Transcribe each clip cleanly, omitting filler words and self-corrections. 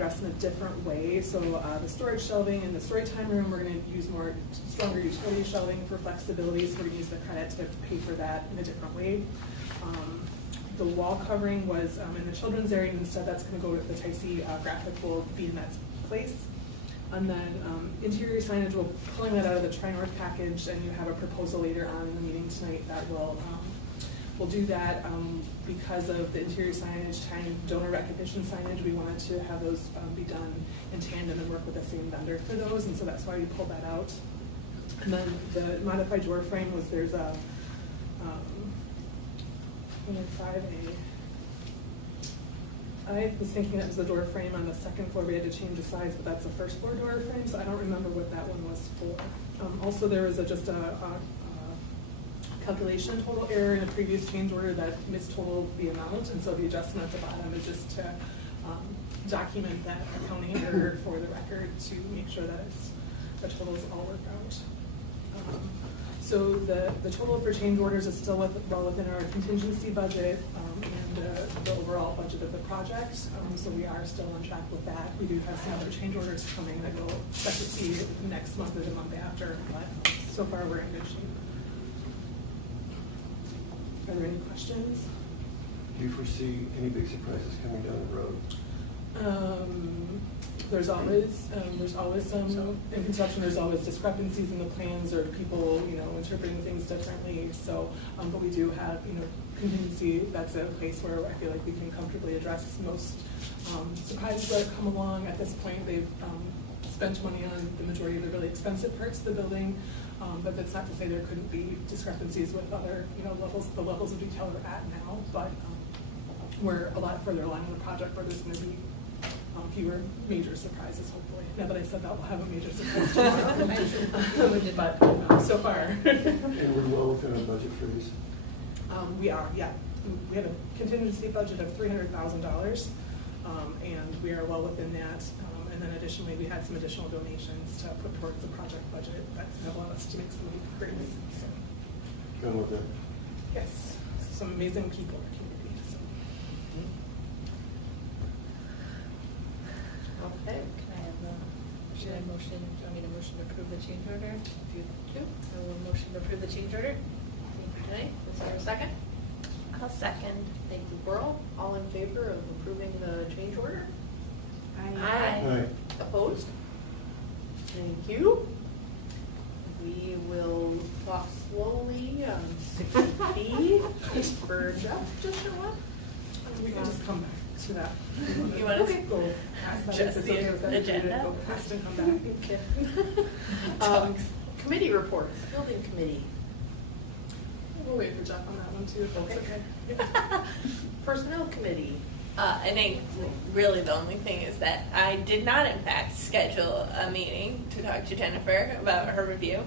address in a different way. So the storage shelving in the story time room, we're going to use more stronger utility shelving for flexibility, so we're going to use the credit to pay for that in a different way. The wall covering was in the children's area, and instead that's going to go with the Type C graphic will be in that place. And then interior signage, we're pulling that out of the Tri-North package, and you have a proposal later on in the meeting tonight that will we'll do that because of the interior signage, donor recognition signage. We wanted to have those be done in tandem and work with the same vendor for those, and so that's why we pulled that out. And then the modified door frame was there's a 5A. I was thinking that was the door frame on the second floor. We had to change the size, but that's a first floor door frame, so I don't remember what that one was for. Also, there was just a calculation total error in a previous change order that mistotaled the amount, and so the adjustment at the bottom is just to document that accounting error for the record to make sure that the totals all work out. So the total for change orders is still well within our contingency budget and the overall budget of the project. So we are still on track with that. We do have some other change orders coming that we'll expect to see next month or the month after, but so far we're in good shape. Are there any questions? Do you foresee any big surprises coming down the road? There's always some in construction. There's always discrepancies in the plans or people, interpreting things differently. So, but we do have, contingency. That's a place where I feel like we can comfortably address most surprises that come along. At this point, they've spent money on the majority of the really expensive parts of the building, but that's not to say there couldn't be discrepancies with other, levels. The levels of detail we're at now, but we're a lot further along in the project where there's going to be fewer major surprises, hopefully. Now that I said that, we'll have a major surprise tomorrow. But so far. And we're well within our budget for these? We are, yeah. We have a contingency budget of $300,000, and we are well within that. And then additionally, we had some additional donations to put towards the project budget that's going to allow us to make some upgrades. So. Good with that. Yes, some amazing people in the community. So. Okay, can I have a motion? Do you want me to motion to approve the change order? If you do, I will motion to approve the change order. Thank you, Jenny. Is there a second? I'll second. Thank you, Burl. All in favor of approving the change order? Aye. Aye. Opposed? Thank you. We will talk slowly on 60B for Jeff, just or what? We can just come back to that. You want to go past that? just if it's the okay with that, agenda? Go past and come back. Okay. Committee reports, building committee. We'll wait for Jeff on that one too, if that's okay. Personnel committee. I think really the only thing is that I did not, in fact, schedule a meeting to talk to Jennifer about her review,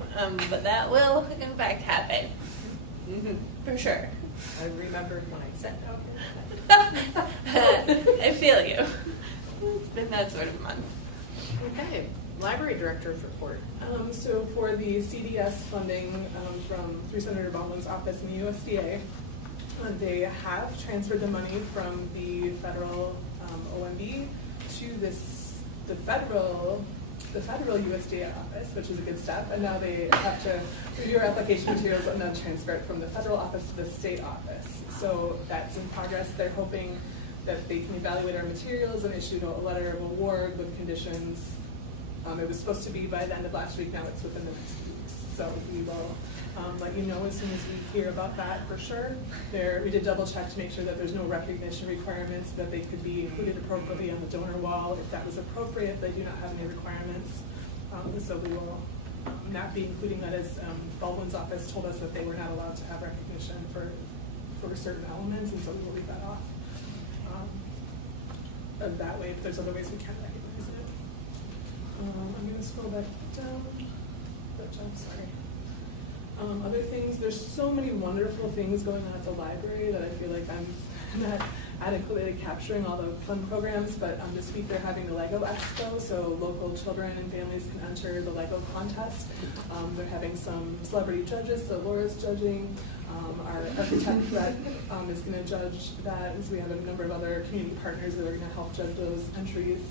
but that will, in fact, happen. For sure. I remembered when I sent out. I feel you. It's been that sort of month. Okay, library director's report. So for the CDS funding from through Senator Baldwin's office in the USDA, they have transferred the money from the federal OMB to the federal USDA office, which is a good step. And now they have to review our application materials and then transfer it from the federal office to the state office. So that's in progress. They're hoping that they can evaluate our materials and issue a letter of award with conditions. It was supposed to be by the end of last week. Now it's within the next 2 weeks. So we will let you know as soon as we hear about that for sure. We did double check to make sure that there's no recognition requirements, that they could be included appropriately on the donor wall if that was appropriate. They do not have any requirements. So we will not be including that, as Baldwin's office told us that they were not allowed to have recognition for certain elements, and so we will leave that off. That way, if there's other ways we can recognize it. I'm going to scroll back down. I'm sorry. Other things, there's so many wonderful things going on at the library that I feel like I'm not adequately capturing all the fun programs, but this week they're having the Lego Expo, so local children and families can enter the Lego contest. They're having some celebrity judges, so Laura's judging. Our architect that is going to judge that, and so we have a number of other community partners that are going to help judge those entries.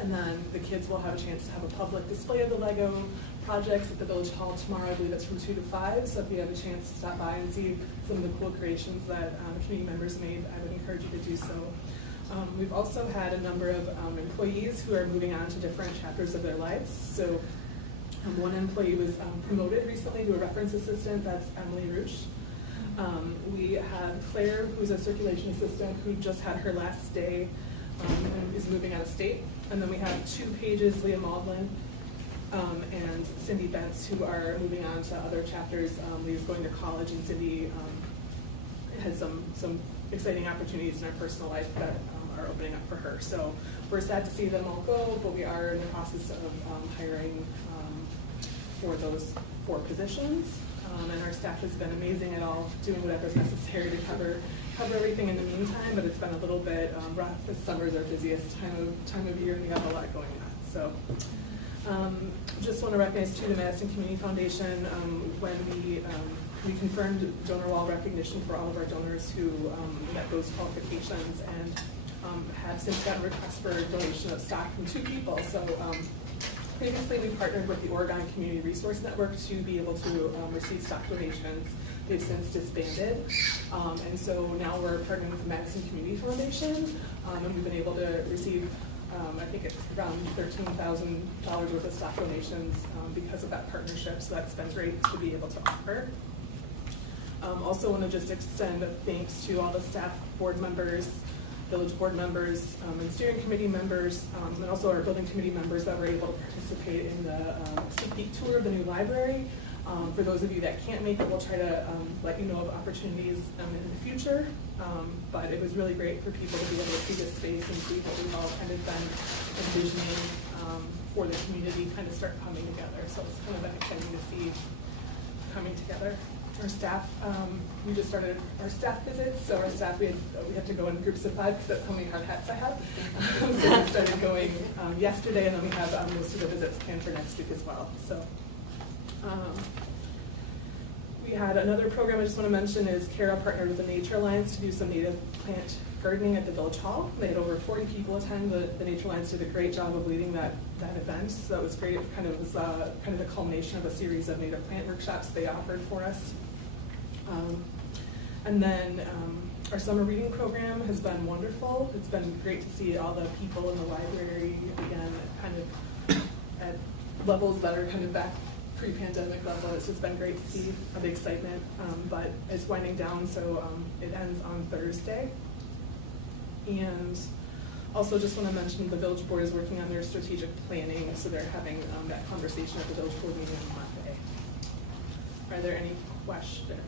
And then the kids will have a chance to have a public display of the Lego projects at the Village Hall tomorrow. I believe it's from 2 to 5. So if you have a chance to stop by and see some of the cool creations that community members made, I would encourage you to do so. We've also had a number of employees who are moving on to different chapters of their lives. So one employee was promoted recently to a reference assistant. That's Emily Roosh. We have Claire, who's a circulation assistant, who just had her last day and is moving out of state. And then we have 2 pages, Leah Maudlin and Cindy Bentz, who are moving on to other chapters. Leah's going to college, and Cindy has some exciting opportunities in her personal life that are opening up for her. So we're sad to see them all go, but we are in the process of hiring for those 4 positions. And our staff has been amazing at all doing whatever's necessary to cover everything in the meantime, but it's been a little bit rough. This summer is our busiest time of year, and we have a lot going on. So just want to recognize too the Madison Community Foundation when we confirmed donor wall recognition for all of our donors who met those qualifications, and have since gotten requests for donation of stock from 2 people. So previously, we partnered with the Oregon Community Resource Network to be able to receive stock donations. They've since disbanded, and so now we're partnering with the Madison Community Foundation, and we've been able to receive, I think it's around $13,000 worth of stock donations because of that partnership, so that's been great to be able to offer. Also want to just extend thanks to all the staff, board members, village board members, and steering committee members, and also our building committee members that were able to participate in the sneak peek tour of the new library. For those of you that can't make it, we'll try to let you know of opportunities in the future. But it was really great for people to be able to see this space and see what we've all kind of been envisioning for the community kind of start coming together. So it's kind of been exciting to see coming together. Our staff, we just started our staff visits. So our staff, we have to go in groups of 5 because that's how many hard hats I have. So we started going yesterday, and then we have most of the visits planned for next week as well. So we had another program I just want to mention is Kara partnered with the Nature Alliance to do some native plant gardening at the Village Hall. They had over 40 people attend. The Nature Alliance did a great job of leading that event. So that was great. It kind of was kind of the culmination of a series of native plant workshops they offered for us. And then our summer reading program has been wonderful. It's been great to see all the people in the library again, kind of at levels that are kind of back pre-pandemic level. It's just been great to see the excitement, but it's winding down, so it ends on Thursday. And also just want to mention the village board is working on their strategic planning, so they're having that conversation at the village board meeting on Monday. Are there any questions?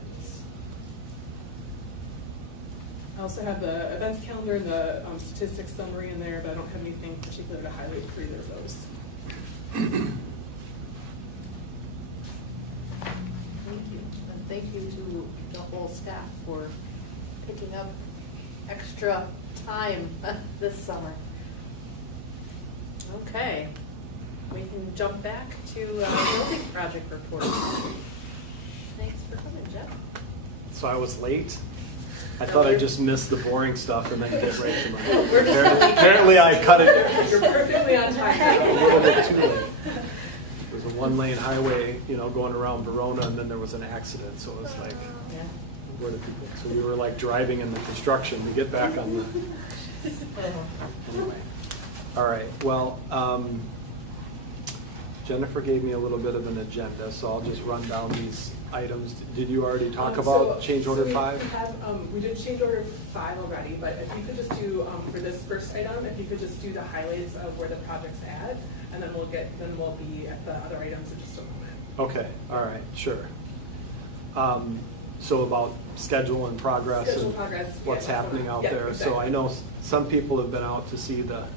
I also have the events calendar and the statistics summary in there, but I don't have anything particular to highlight for either of those. Thank you. And thank you to the whole staff for picking up extra time this summer. Okay, we can jump back to building project report. Thanks for coming, Jeff. So I was late. I thought I just missed the boring stuff and then get right to my. We're just Apparently I cut it. You're perfectly on time. A little bit too late. There's a 1-lane highway, going around Verona, and then there was an accident. So it was like, Yeah. where the people? So we were like driving in the construction to get back on the. Anyway, all right. Well, Jennifer gave me a little bit of an agenda, so I'll just run down these items. Did you already talk about change order 5? We did change order 5 already, but if you could just do, for this first item, if you could just do the highlights of where the project's at, and then we'll be at the other items in just a moment. Okay, all right, sure. So about schedule and progress Schedule and progress, what's yeah, happening out yeah, there. exactly. So I know some people have been out to see the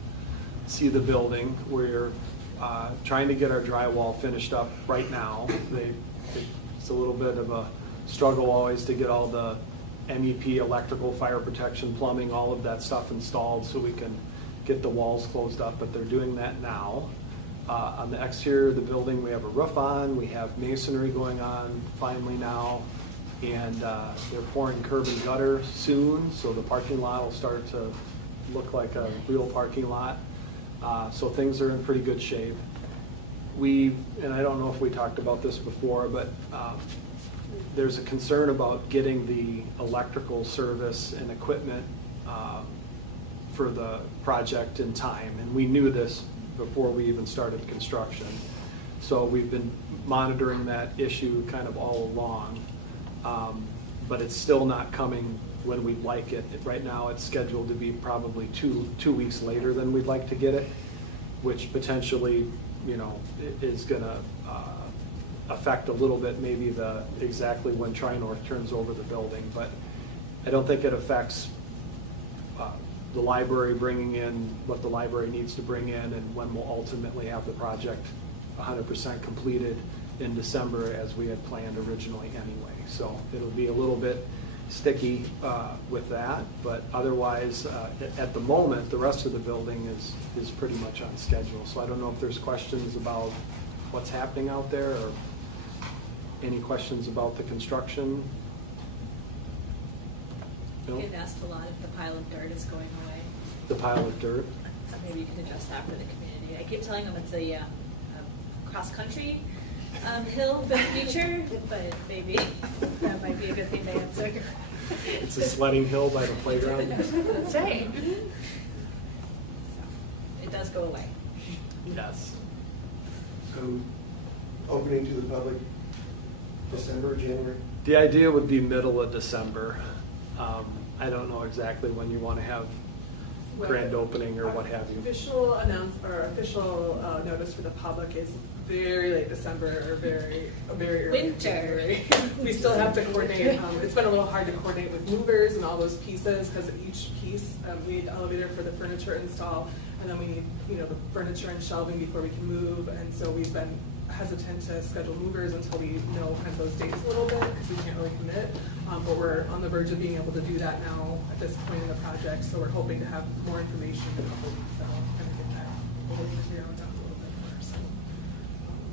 building. We're trying to get our drywall finished up right now. It's a little bit of a struggle always to get all the MEP, electrical, fire protection, plumbing, all of that stuff installed so we can get the walls closed up, but they're doing that now. On the exterior of the building, we have a roof on, we have masonry going on finally now, and they're pouring curb and gutter soon, so the parking lot will start to look like a real parking lot. So things are in pretty good shape. And I don't know if we talked about this before, but there's a concern about getting the electrical service and equipment for the project in time, and we knew this before we even started construction. So we've been monitoring that issue kind of all along, but it's still not coming when we'd like it. Right now, it's scheduled to be probably two weeks later than we'd like to get it, which potentially, is gonna affect a little bit maybe exactly when Tri-North turns over the building, but I don't think it affects the library bringing in what the library needs to bring in and when we'll ultimately have the project 100% completed in December as we had planned originally anyway. So it'll be a little bit sticky with that, but otherwise, at the moment, the rest of the building is pretty much on schedule. So I don't know if there's questions about what's happening out there or any questions about the construction. No? I've asked a lot if the pile of dirt is going away. The pile of dirt? So maybe you can address that for the community. I keep telling them it's a cross-country hill for the future, but maybe that might be a good thing to answer. It's a sledding hill by the playground? That's right. So, it does go away. Yes. So, opening to the public, December, January? The idea would be middle of December. I don't know exactly when you want to have grand opening or what have you. Official notice for the public is very late December or very early Winter. January. We still have to coordinate. It's been a little hard to coordinate with movers and all those pieces because each piece we need the elevator for the furniture install, and then we need the furniture and shelving before we can move. And so we've been hesitant to schedule movers until we know kind of those dates a little bit because we can't really commit. But we're on the verge of being able to do that now at this point in the project. So we're hoping to have more information in a couple weeks that'll kind of get that a little bit clearer down a little bit more. So,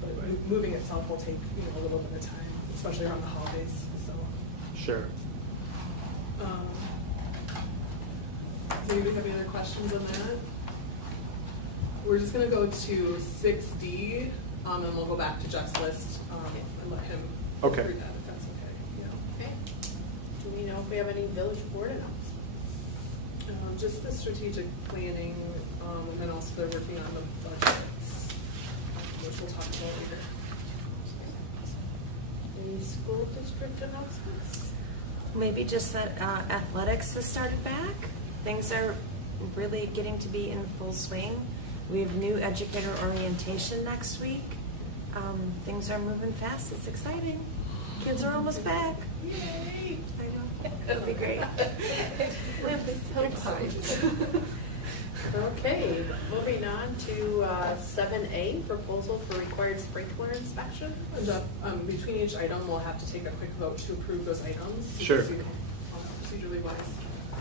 but moving itself will take a little bit of time, especially around the holidays. So. Sure. Do you have any other questions on that? We're just going to go to 6D, and we'll go back to Jeff's list and let him Okay. read that if that's okay. Yeah. Okay. Do we know if we have any village board announcements? Just the strategic planning, and then also they're working on the budgets, which we'll talk about later. Any school district announcements? Maybe just that athletics has started back. Things are really getting to be in full swing. We have new educator orientation next week. Things are moving fast. It's exciting. Kids are almost back. Yay! I know. It'll be great. Okay, moving on to 7A, proposal for required sprinkler inspection. And Jeff, between each item, we'll have to take a quick vote to approve those items. Sure. Just so you know, procedurally wise.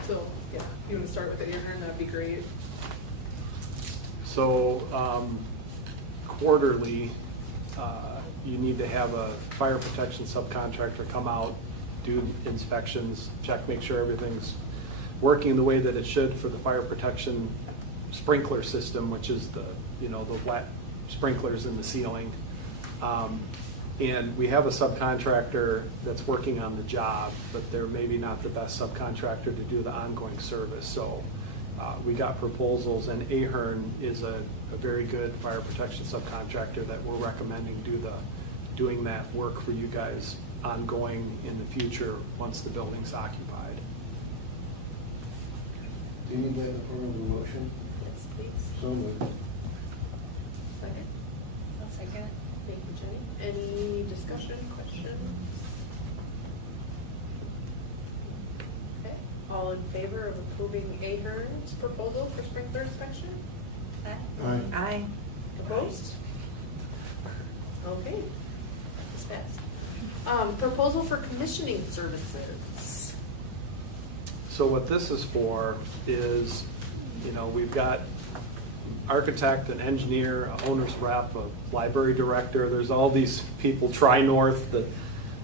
So, yeah, if you want to start with the Ahern, that'd be great. So quarterly, you need to have a fire protection subcontractor come out, do inspections, check, make sure everything's working the way that it should for the fire protection sprinkler system, which is the wet sprinklers in the ceiling. And we have a subcontractor that's working on the job, but they're maybe not the best subcontractor to do the ongoing service. So we got proposals, and Ahern is a very good fire protection subcontractor that we're recommending doing that work for you guys ongoing in the future once the building's occupied. Do you need that in the form of a motion? Yes, please. So moved. Second. I'll second. Thank you, Jenny. Any discussion, questions? Okay, all in favor of approving Ahern's proposal for sprinkler inspection? Aye. Aye. Opposed? Okay, it's passed. Proposal for commissioning services. So what this is for is, we've got architect, an engineer, a owner's rep, a library director. There's all these people, Tri-North, the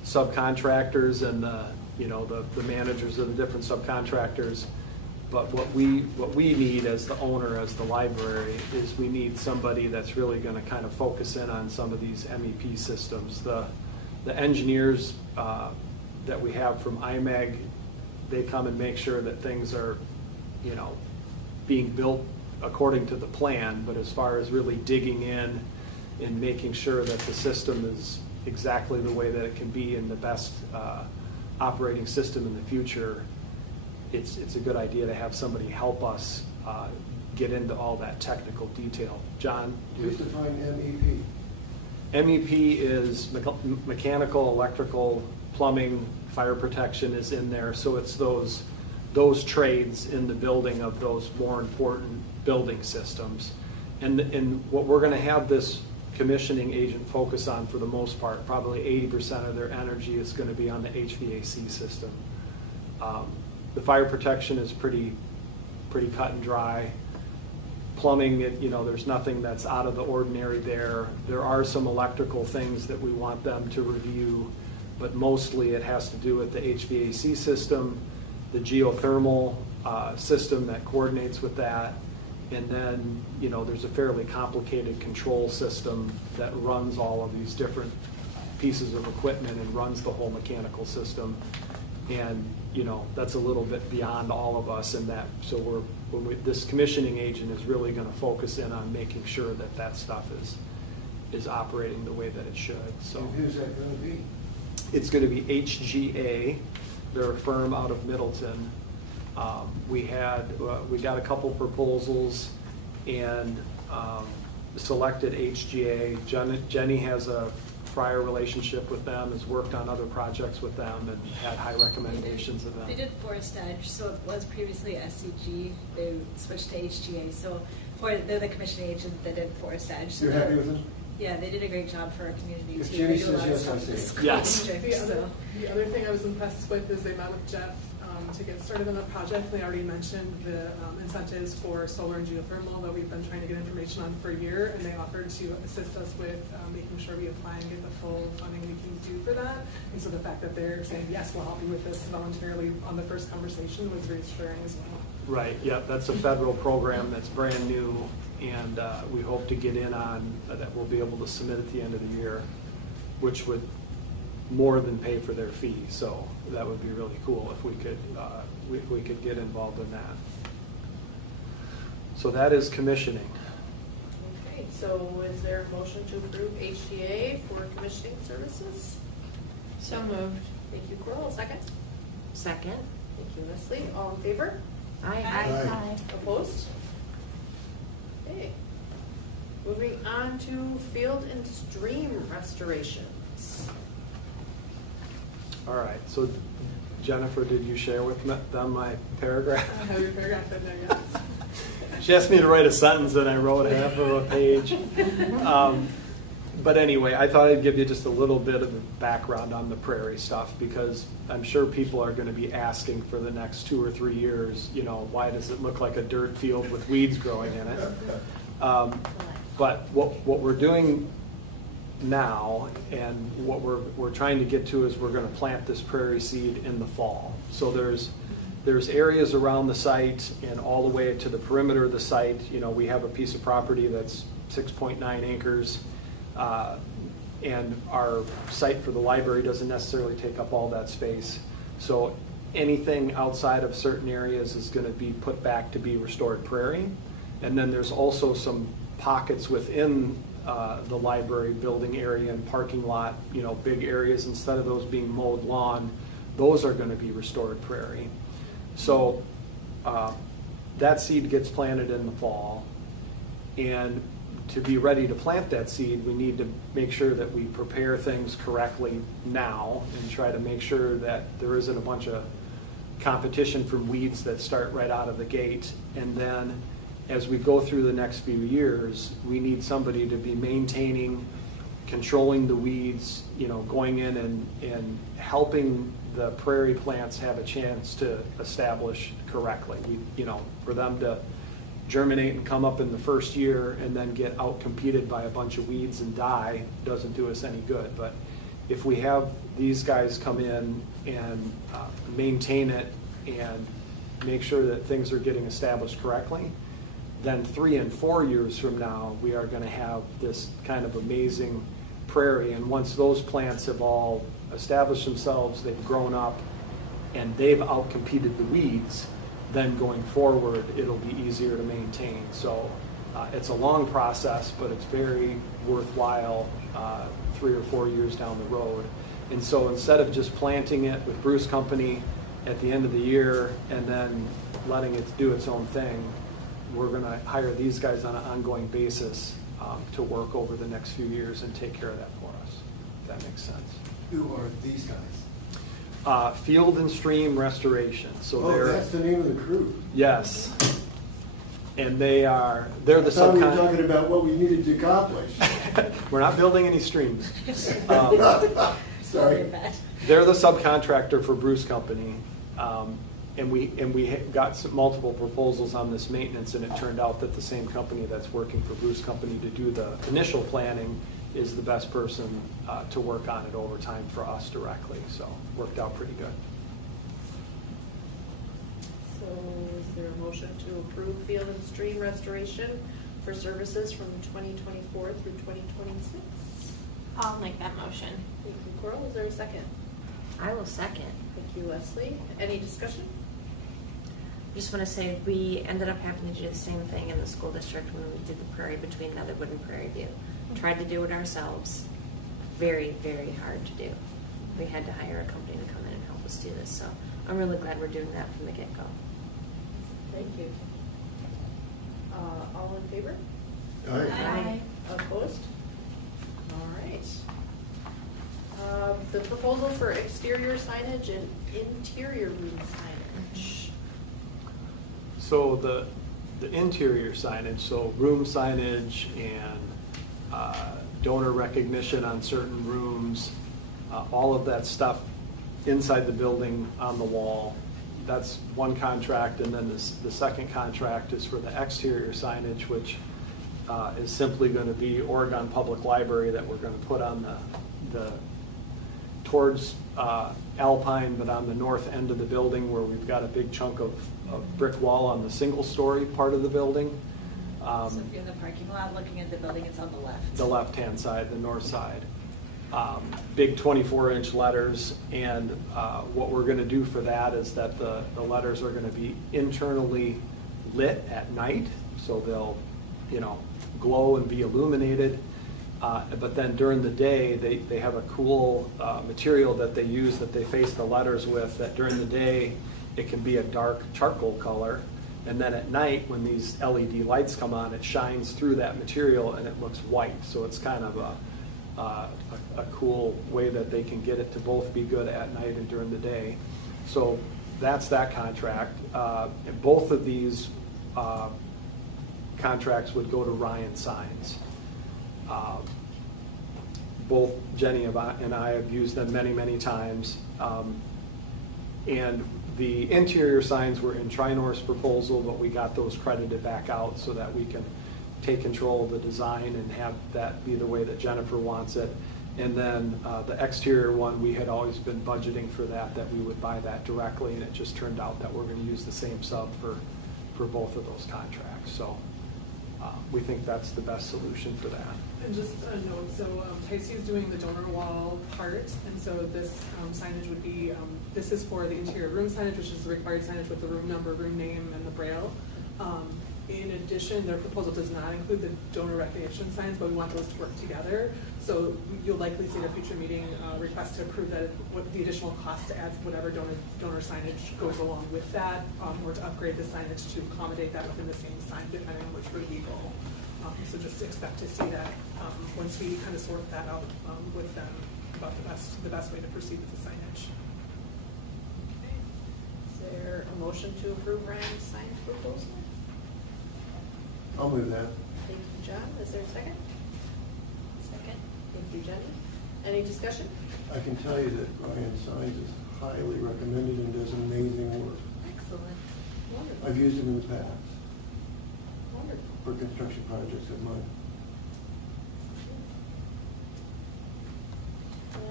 subcontractors, and the managers of the different subcontractors. But what we need as the owner, as the library, is we need somebody that's really going to kind of focus in on some of these MEP systems. The engineers that we have from IMEG, they come and make sure that things are, being built according to the plan. But as far as really digging in and making sure that the system is exactly the way that it can be and the best operating system in the future, it's a good idea to have somebody help us get into all that technical detail. John? Please define MEP. MEP is mechanical, electrical, plumbing, fire protection is in there. So it's those trades in the building of those more important building systems. And what we're going to have this commissioning agent focus on for the most part, probably 80% of their energy is going to be on the HVAC system. The fire protection is pretty cut and dry. Plumbing, there's nothing that's out of the ordinary there. There are some electrical things that we want them to review, but mostly it has to do with the HVAC system, the geothermal system that coordinates with that, and then there's a fairly complicated control system that runs all of these different pieces of equipment and runs the whole mechanical system. And that's a little bit beyond all of us in that. So this commissioning agent is really going to focus in on making sure that that stuff is operating the way that it should. So And who's that going to be? it's going to be HGA. They're a firm out of Middleton. We got a couple proposals and selected HGA. Jenny has a prior relationship with them, has worked on other projects with them, and had high recommendations of them. They did Forest Edge, so it was previously SCG. They switched to HGA. So they're the commissioning agent that did Forest Edge. So You're happy with them? Yeah, they did a great job for our community If too. Jenny They do a lot says of yes, stuff I with the say school yes. district, The other thing I was impressed with is they met with Jeff to get started on the project. They already mentioned the incentives for solar and geothermal that we've been trying to get information on for a year, and they offered to assist us with making sure we apply and get the full funding we can do for that. And so the fact that they're saying, yes, we'll help you with this voluntarily on the first conversation was reassuring as well. Right, yeah, that's a federal program that's brand new, and we hope to get in on, that we'll be able to submit at the end of the year, which would more than pay for their fee. So that would be really cool if we could get involved in that. So that is commissioning. Okay, so is there a motion to approve HGA for commissioning services? So moved. Thank you, Coral. Second? Second. Thank you, Leslie. All in favor? Aye. Aye. Opposed? Okay. Moving on to field and stream restorations. All right, so Jennifer, did you share with them my paragraph? I have your paragraph in there, yes. She asked me to write a sentence and I wrote half of a page. But anyway, I thought I'd give you just a little bit of a background on the prairie stuff, because I'm sure people are going to be asking for the next 2 or 3 years, why does it look like a dirt field with weeds growing in it? But what we're doing now, and what we're trying to get to, is we're going to plant this prairie seed in the fall. So there's areas around the site and all the way to the perimeter of the site. We have a piece of property that's 6.9 acres, and our site for the library doesn't necessarily take up all that space. So anything outside of certain areas is going to be put back to be restored prairie. And then there's also some pockets within the library building area and parking lot, big areas, instead of those being mowed lawn, those are going to be restored prairie. So that seed gets planted in the fall, and to be ready to plant that seed, we need to make sure that we prepare things correctly now and try to make sure that there isn't a bunch of competition from weeds that start right out of the gate. And then as we go through the next few years, we need somebody to be maintaining, controlling the weeds, going in and helping the prairie plants have a chance to establish correctly. For them to germinate and come up in the first year and then get out-competed by a bunch of weeds and die doesn't do us any good. But if we have these guys come in and maintain it and make sure that things are getting established correctly, then 3 and 4 years from now, we are going to have this kind of amazing prairie. And once those plants have all established themselves, they've grown up, and they've outcompeted the weeds, then going forward, it'll be easier to maintain. So it's a long process, but it's very worthwhile 3 or 4 years down the road. And so instead of just planting it with Bruce Company at the end of the year and then letting it do its own thing, we're going to hire these guys on an ongoing basis to work over the next few years and take care of that for us, if that makes sense. Who are these guys? Field and Stream Restoration. So Oh, they're, that's the name of the crew. yes. And they're the I thought we were talking subcon. about what we needed to accomplish. We're not building any streams. Sorry. They're the subcontractor for Bruce Company. And we got multiple proposals on this maintenance, and it turned out that the same company that's working for Bruce Company to do the initial planning is the best person to work on it over time for us directly. So worked out pretty good. So is there a motion to approve Field and Stream Restoration for services from 2024 through 2026? I'll make that motion. Thank you, Coral. Is there a second? I will second. Thank you, Leslie. Any discussion? Just want to say, we ended up having to do the same thing in the school district when we did the prairie between Netherwood and Prairie View. Tried to do it ourselves. Very, very hard to do. We had to hire a company to come in and help us do this. So I'm really glad we're doing that from the get-go. Thank you. All in favor? Aye. Opposed? All right. The proposal for exterior signage and interior room signage. So the interior signage, so room signage and donor recognition on certain rooms, all of that stuff inside the building on the wall, that's one contract. And then the second contract is for the exterior signage, which is simply going to be Oregon Public Library that we're going to put on the towards Alpine, but on the north end of the building where we've got a big chunk of brick wall on the single-story part of the building. So if you're in the parking lot looking at the building, it's on the left. The left-hand side, the north side. Big 24-inch letters, and what we're going to do for that is that the letters are going to be internally lit at night, so they'll, glow and be illuminated. But then during the day, they have a cool material that they use that they face the letters with, that during the day it can be a dark charcoal color, and then at night when these LED lights come on, it shines through that material and it looks white. So it's kind of a cool way that they can get it to both be good at night and during the day. So that's that contract. And both of these contracts would go to Ryan Signs. Both Jenny and I have used them many, many times. And the interior signs were in Trinor's proposal, but we got those credited back out so that we can take control of the design and have that be the way that Jennifer wants it. And then the exterior one, we had always been budgeting for that we would buy that directly, and it just turned out that we're going to use the same sub for both of those contracts. So we think that's the best solution for that. And just a note, so Tyce is doing the donor wall part, and so this signage would be, this is for the interior room signage, which is the required signage with the room number, room name, and the braille. In addition, their proposal does not include the donor recognition signs, but we want those to work together. So you'll likely see at a future meeting request to approve that what the additional cost to add whatever donor signage goes along with that, or to upgrade the signage to accommodate that within the same sign, depending on which route we go. So just expect to see that once we kind of sort that out with them about the best way to proceed with the signage. Is there a motion to approve Ryan's signs proposal? I'll move that. Thank you, John. Is there a second? Second. Thank you, Jenny. Any discussion? I can tell you that Ryan Signs is highly recommended and does amazing work. Excellent. Wonderful. I've used them in the past Wonderful. for construction projects of mine.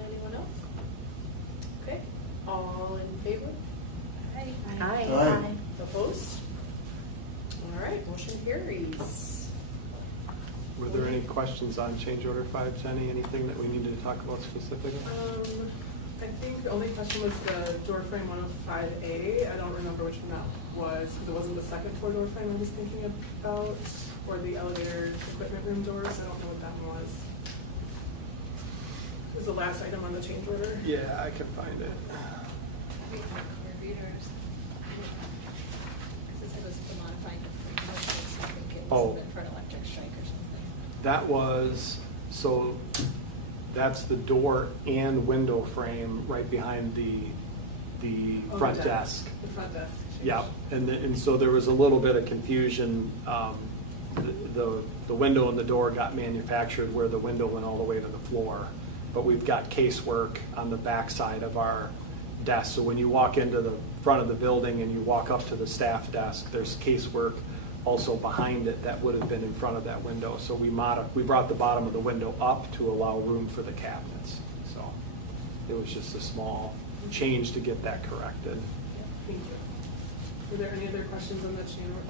Anyone else? Okay, all in favor? Aye. Aye. Opposed? All right, motion carries. Were there any questions on change order 510? Anything that we needed to talk about specifically? I think the only question was the door frame 105A. I don't remember which one that was, because it wasn't the second floor door frame I was thinking about, or the elevator equipment room doors. I don't know what that one was. It was the last item on the change order. Yeah, I can find it. Readers. Because it was for modifying the frame, so I think it Oh. was for an electric strike or something. That was, so that's the door and window frame right behind the Oh, front desk. The front desk. Yeah, and so there was a little bit of confusion. The window and the door got manufactured where the window went all the way to the floor. But we've got casework on the back side of our desk. So when you walk into the front of the building and you walk up to the staff desk, there's casework also behind it that would have been in front of that window. So we brought the bottom of the window up to allow room for the cabinets. So it was just a small change to get that corrected. Thank you. Were there any other questions on the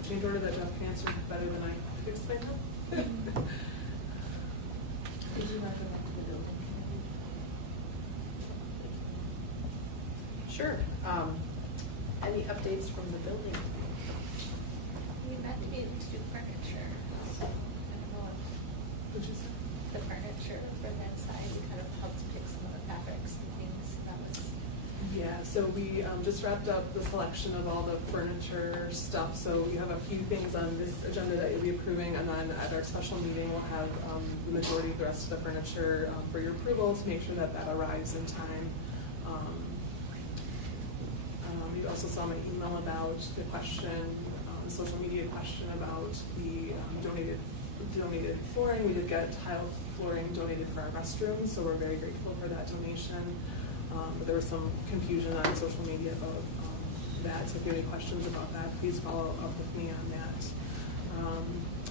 change order that Jeff can answer better than I could explain them? Did you recommend the building committee? Sure. Any updates from the building? We met to do furniture, so I don't know if Did you say? the furniture for that side, we kind of helped pick some of the fabrics and things, that was. Yeah, so we just wrapped up the selection of all the furniture stuff. So we have a few things on this agenda that you'll be approving, and then at our special meeting, we'll have the majority of the rest of the furniture for your approval to make sure that that arrives in time. You also saw my email about the question, the social media question about the donated flooring. We did get tile flooring donated for our restrooms, so we're very grateful for that donation. But there was some confusion on social media about that, so if you have any questions about that, please follow up with me on that.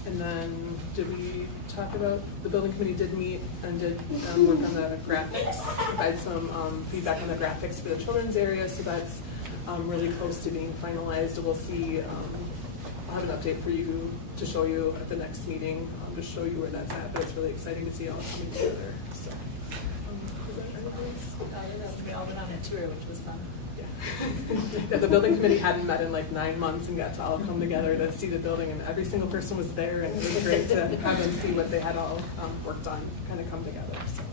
And then, did we talk about, the building committee did meet and did work on the graphics, provide some feedback on the graphics for the children's area, so that's really close to being finalized. We'll see, I'll have an update for you to show you at the next meeting, to show you where that's at, but it's really exciting to see it all coming together, so. Is that everything else? We all went on a tour, which was fun. Yeah, the building committee hadn't met in like 9 months and got to all come together to see the building, and every single person was there, and it was great to have them see what they had all worked on, kind of come together, so.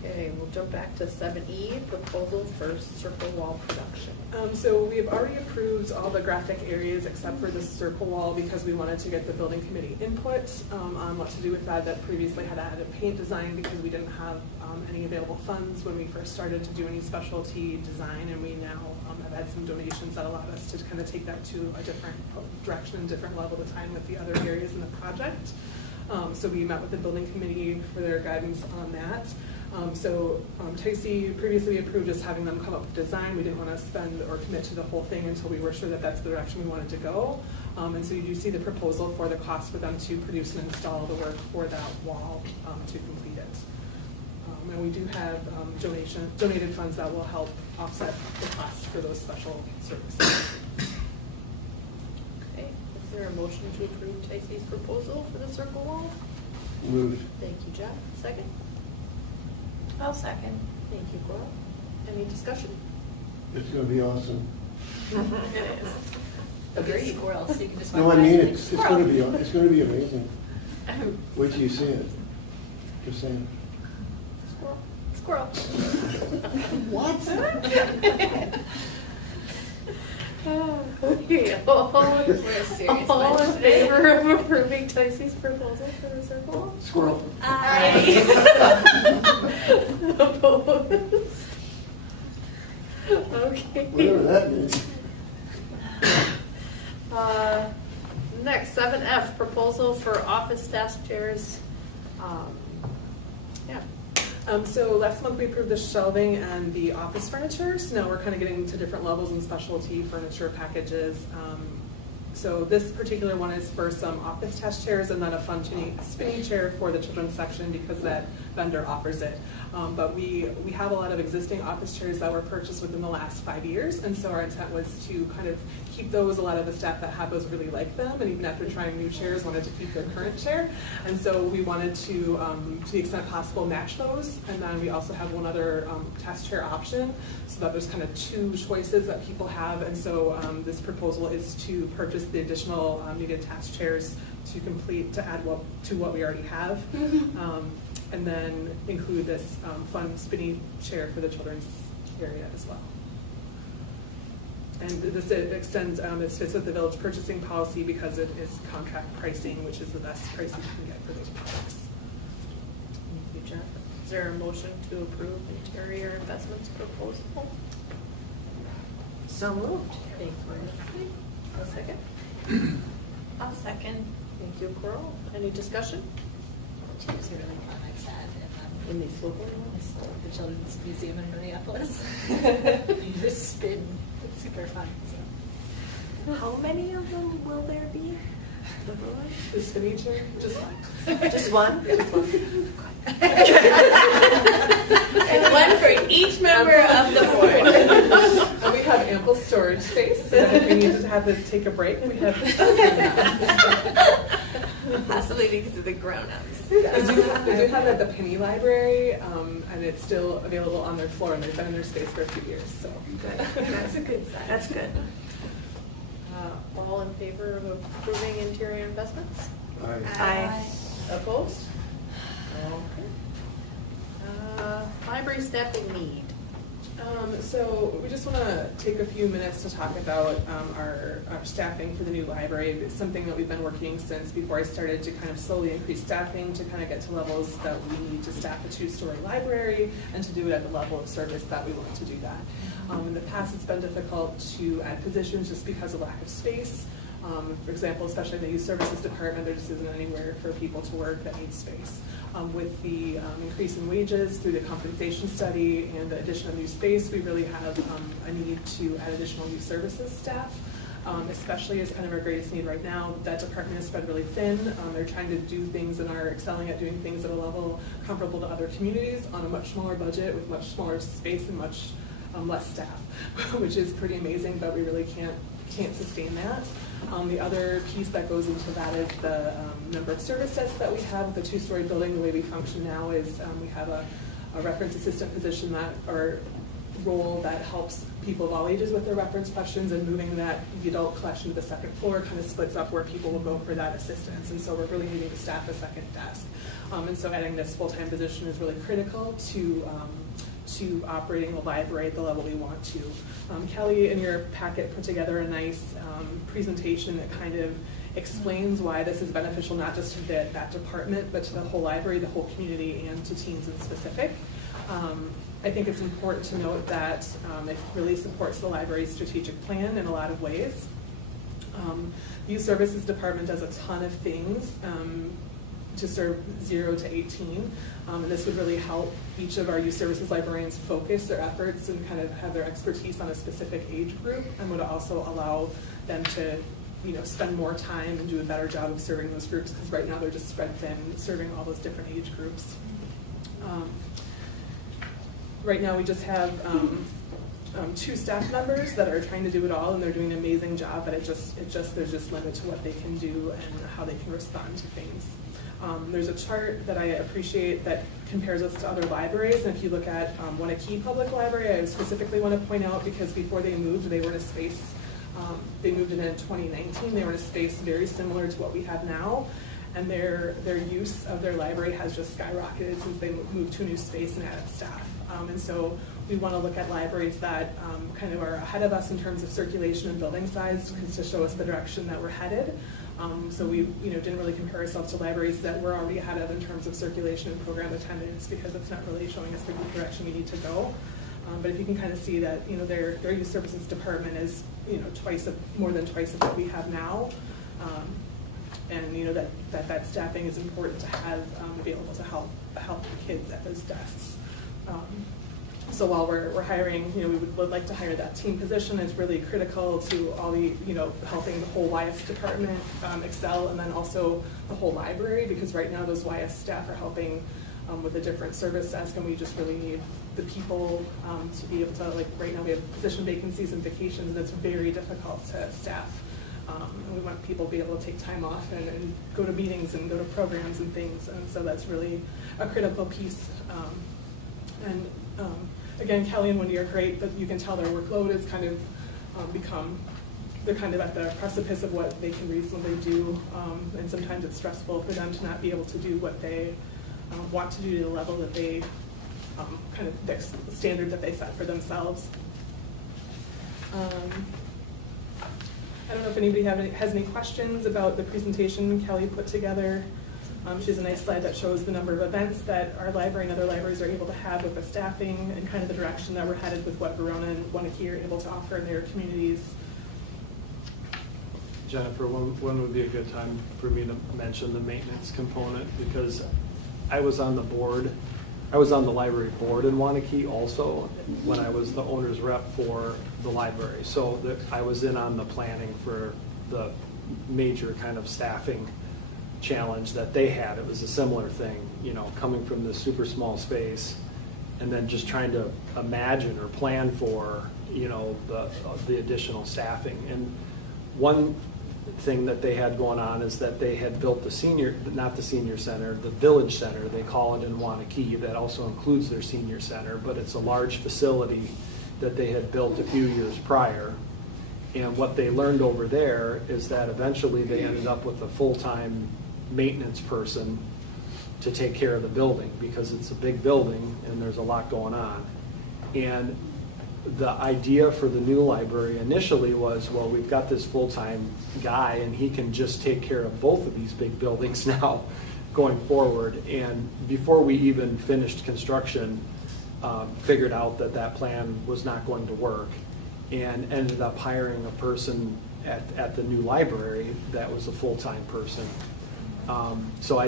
Okay, we'll jump back to 7E, proposal for circle wall production. So we have already approved all the graphic areas except for the circle wall because we wanted to get the building committee input on what to do with that. That previously had added paint design because we didn't have any available funds when we first started to do any specialty design, and we now have had some donations that allowed us to kind of take that to a different direction and different level of time with the other areas in the project. So we met with the building committee for their guidance on that. Tracy previously approved just having them come up with design. We didn't want to spend or commit to the whole thing until we were sure that that's the direction we wanted to go. And so you do see the proposal for the cost for them to produce and install the work for that wall to complete it. And we do have donated funds that will help offset the cost for those special services. Okay, is there a motion to approve Tracy's proposal for the circle wall? Moved. Thank you, Jeff. Second? I'll second. Thank you, Cora. Any discussion? It's gonna be awesome. It is. A big Agreed. squirrel, so you can just. No, walk I by mean, and it's like, gonna be, squirrel. it's gonna be amazing. Wait till you see it. Just saying. Squirrel. What? Okay, We're a serious all in bunch. favor of approving Tracy's proposal for the circle wall? Squirrel. Opposed? Okay. Whatever that means. Next, 7F, proposal for office desk chairs. Yeah. So last month we approved the shelving and the office furniture, so now we're kind of getting to different levels and specialty furniture packages. So this particular one is for some office test chairs and then a fun spinny chair for the children's section because that vendor offers it. But we have a lot of existing office chairs that were purchased within the last 5 years, and so our intent was to kind of keep those. A lot of the staff that have those really like them, and even after trying new chairs, wanted to keep their current chair. And so we wanted to the extent possible, match those. And then we also have one other test chair option, so that there's kind of 2 choices that people have. And so this proposal is to purchase the additional needed test chairs to add to what we already have. And then include this fun spinny chair for the children's area as well. And this extends, it fits with the village purchasing policy because it is contract pricing, which is the best price you can get for those products. Thank you, Jen. Is there a motion to approve interior investments proposal? So moved. Thank you. A second? I'll second. Thank you, Coral. Any discussion? Chairs are really fun. I've sat In these swivel in ones? the Children's Museum in Minneapolis. You just spin. It's super fun. So. How many of them will there be? The spinny chair, just one. Just one? Just one. And one for each member of the board. And we have ample storage space, so that if we needed to have to take a break, we have Possibly because of the grown-ups. They do have it at the Penny Library, and it's still available on their floor, and they've been in their space for a few years, so. Good. That's a good sign. That's good. All in favor of approving interior investments? Aye. Opposed? Okay. Library staffing need. So we just want to take a few minutes to talk about our staffing for the new library. It's something that we've been working since before I started to kind of slowly increase staffing to kind of get to levels that we need to staff a 2-story library and to do it at the level of service that we want to do that. In the past, it's been difficult to add positions just because of lack of space. For example, especially in the youth services department, there just isn't anywhere for people to work that needs space. With the increase in wages through the compensation study and the addition of new space, we really have a need to add additional youth services staff, especially as kind of our greatest need right now. That department is spread really thin. They're trying to do things and are excelling at doing things at a level comparable to other communities on a much smaller budget with much smaller space and much less staff, which is pretty amazing, but we really can't sustain that. The other piece that goes into that is the number of service desks that we have with the 2-story building. The way we function now is we have a reference assistant position or role that helps people of all ages with their reference questions, and moving the adult collection to the second floor kind of splits up where people will go for that assistance. And so we're really needing to staff a second desk. And so adding this full-time position is really critical to operating the library at the level we want to. Kelly, in your packet, put together a nice presentation that kind of explains why this is beneficial not just to that department, but to the whole library, the whole community, and to teens in specific. I think it's important to note that it really supports the library's strategic plan in a lot of ways. The Youth Services Department does a ton of things to serve 0 to 18. And this would really help each of our youth services librarians focus their efforts and kind of have their expertise on a specific age group, and would also allow them to spend more time and do a better job of serving those groups, because right now they're just spread thin, serving all those different age groups. Right now we just have 2 staff members that are trying to do it all, and they're doing an amazing job, but there's just limit to what they can do and how they can respond to things. There's a chart that I appreciate that compares us to other libraries, and if you look at Waunakee Public Library, I specifically want to point out, because before they moved, they were in a space, they moved in 2019, they were in a space very similar to what we have now, and their use of their library has just skyrocketed since they moved to a new space and added staff. And so we want to look at libraries that kind of are ahead of us in terms of circulation and building size to show us the direction that we're headed. So we didn't really compare ourselves to libraries that we're already ahead of in terms of circulation and program attendance, because it's not really showing us the direction we need to go. But if you can kind of see that their youth services department is more than twice of what we have now. and that staffing is important to have available to help the kids at those desks. So while we're hiring, we would like to hire that team position. It's really critical to all the, helping the whole YS department excel, and then also the whole library, because right now those YS staff are helping with a different service desk, and we just really need the people to be able to, right now we have position vacancies and vacations, and it's very difficult to staff. And we want people to be able to take time off and go to meetings and go to programs and things, and so that's really a critical piece. Again, Kelly and Wendy are great, but you can tell their workload is kind of they're kind of at the precipice of what they can reasonably do, and sometimes it's stressful for them to not be able to do what they want to do to the level that they kind of the standard that they set for themselves. I don't know if anybody has any questions about the presentation Kelly put together. She has a nice slide that shows the number of events that our library and other libraries are able to have with the staffing, and kind of the direction that we're headed with what Verona and Wanakee are able to offer in their communities. Jennifer, when would be a good time for me to mention the maintenance component? Because I was on the library board in Wanakee also when I was the owner's rep for the library. So I was in on the planning for the major kind of staffing challenge that they had. It was a similar thing, coming from this super small space and then just trying to imagine or plan for, the additional staffing. And one thing that they had going on is that they had built not the senior center, the village center, they call it in Wanakee, that also includes their senior center, but it's a large facility that they had built a few years prior. And what they learned over there is that eventually they ended up with a full-time maintenance person to take care of the building, because it's a big building and there's a lot going on. And the idea for the new library initially was, well, we've got this full-time guy and he can just take care of both of these big buildings now going forward. And before we even finished construction, figured out that plan was not going to work, and ended up hiring a person at the new library that was a full-time person. So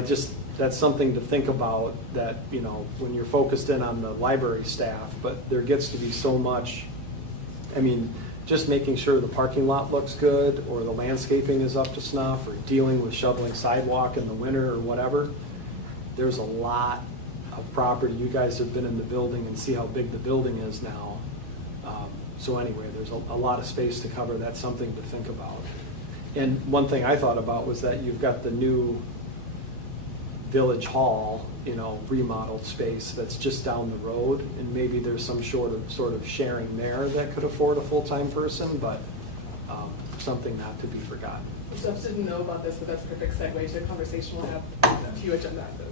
that's something to think about, that, when you're focused in on the library staff, but there gets to be so much, just making sure the parking lot looks good, or the landscaping is up to snuff, or dealing with shoveling sidewalk in the winter or whatever. There's a lot of property. You guys have been in the building and see how big the building is now. So anyway, there's a lot of space to cover. That's something to think about. And one thing I thought about was that you've got the new village hall, remodeled space that's just down the road, and maybe there's some sort of sharing there that could afford a full-time person, but something not to be forgotten. Jeff didn't know about this, but that's a perfect segue to a conversation we'll have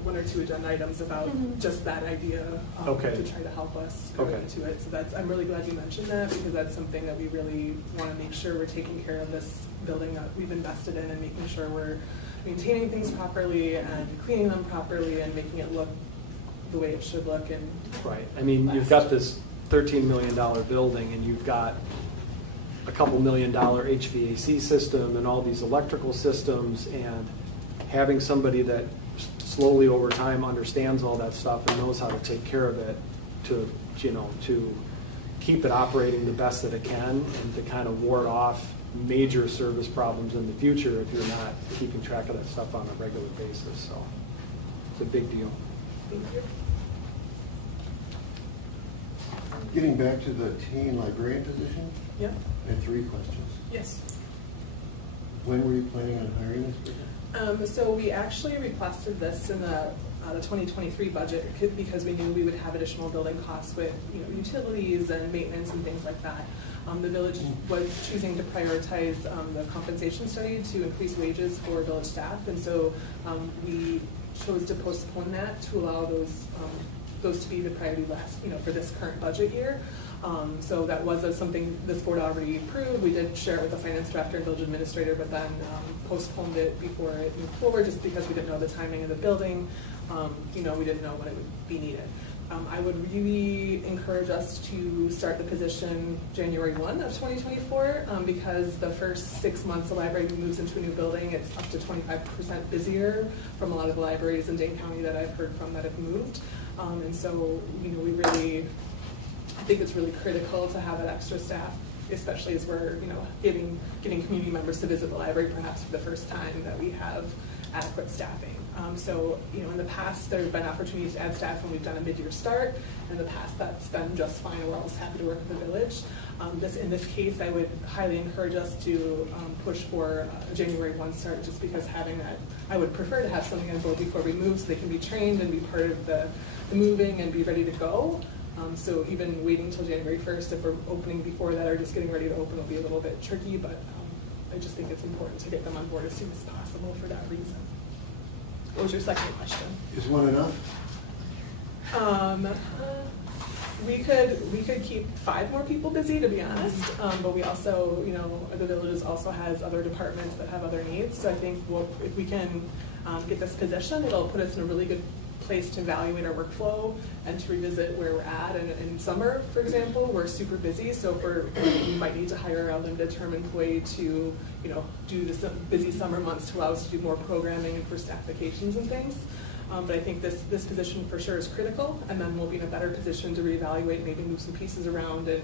one or two agenda items about just that idea to try to help us go into it. So I'm really glad you mentioned that, because that's something that we really want to make sure we're taking care of this building that we've invested in, and making sure we're maintaining things properly and cleaning them properly and making it look the way it should look. And right. You've got this $13 million building, and you've got a couple $1 million HVAC system and all these electrical systems, and having somebody that slowly over time understands all that stuff and knows how to take care of it to keep it operating the best that it can, and to kind of ward off major service problems in the future if you're not keeping track of that stuff on a regular basis. So it's a big deal. thank you. Getting back to the teen librarian position, Yep. I have 3 questions. Yes. When were you planning on hiring this person? So we actually requested this in the 2023 budget, because we knew we would have additional building costs with utilities and maintenance and things like that. The village was choosing to prioritize the compensation study to increase wages for village staff, and so we chose to postpone that to allow those to be the priority last, for this current budget year. So that was something this board already approved. We did share it with the finance director and village administrator, but then postponed it before it moved forward, just because we didn't know the timing of the building. We didn't know when it would be needed. I would really encourage us to start the position January 1 of 2024, because the first 6 months the library moves into a new building, it's up to 25% busier from a lot of the libraries in Dane County that I've heard from that have moved. And so, I think it's really critical to have that extra staff, especially as we're, getting community members to visit the library perhaps for the first time, that we have adequate staffing. So, in the past, there's been opportunities to add staff when we've done a mid-year start. In the past, that's been just fine. We're always happy to work in the village. In this case, I would highly encourage us to push for a January 1 start, just because having that, I would prefer to have something on board before we move so they can be trained and be part of the moving and be ready to go. So even waiting until January 1st, if we're opening before that or just getting ready to open, will be a little bit tricky, but I just think it's important to get them on board as soon as possible for that reason. What was your second question? Is one enough? We could keep 5 more people busy, to be honest, but we also, the villages also has other departments that have other needs. So I think if we can get this position, it'll put us in a really good place to evaluate our workflow and to revisit where we're at. And in summer, for example, we're super busy, so we might need to hire a limited term employee to, do the busy summer months to allow us to do more programming and for staff vacations and things. But I think this position for sure is critical, and then we'll be in a better position to reevaluate, maybe move some pieces around and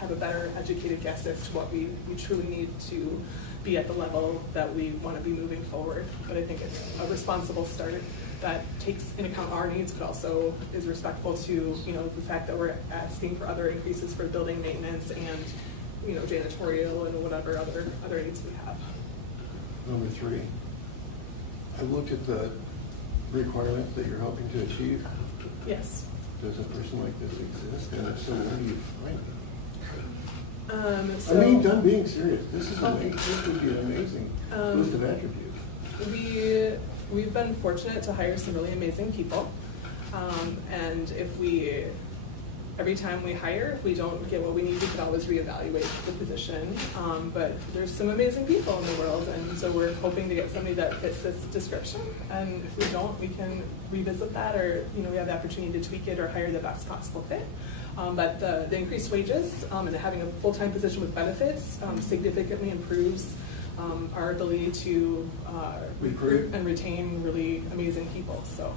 have a better educated guess as to what we truly need to be at the level that we want to be moving forward. But I think it's a responsible start that takes into account our needs, but also is respectful to the fact that we're asking for other increases for building maintenance and janitorial and whatever other needs we have. Number 3, I looked at the requirements that you're hoping to achieve. Yes. Does a person like this exist? And if so, where do you find them? So, I mean, done being serious, this would be an amazing list of attributes. We've been fortunate to hire some really amazing people, and every time we hire, if we don't get what we need, we can always reevaluate the position. But there's some amazing people in the world, and so we're hoping to get somebody that fits this description. And if we don't, we can revisit that, or we have the opportunity to tweak it or hire the best possible fit. But the increased wages and having a full-time position with benefits significantly improves our ability to recruit and retain really amazing people. So,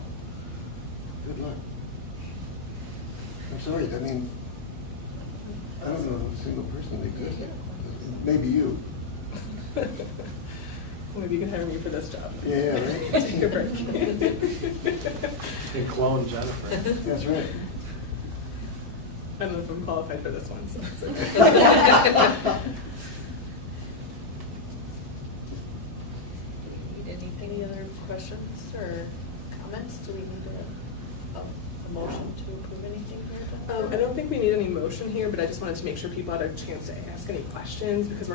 Good luck. I'm sorry, I mean, I don't know a single person that exists. Maybe you. Maybe you can hire me for this job. Yeah, right. Take a break. And clone Jennifer. That's right. I don't know if I'm qualified for this one, so it's okay. Any other questions or comments? Do we need a motion to approve anything here? I don't think we need any motion here, but I just wanted to make sure people had a chance to ask any questions, because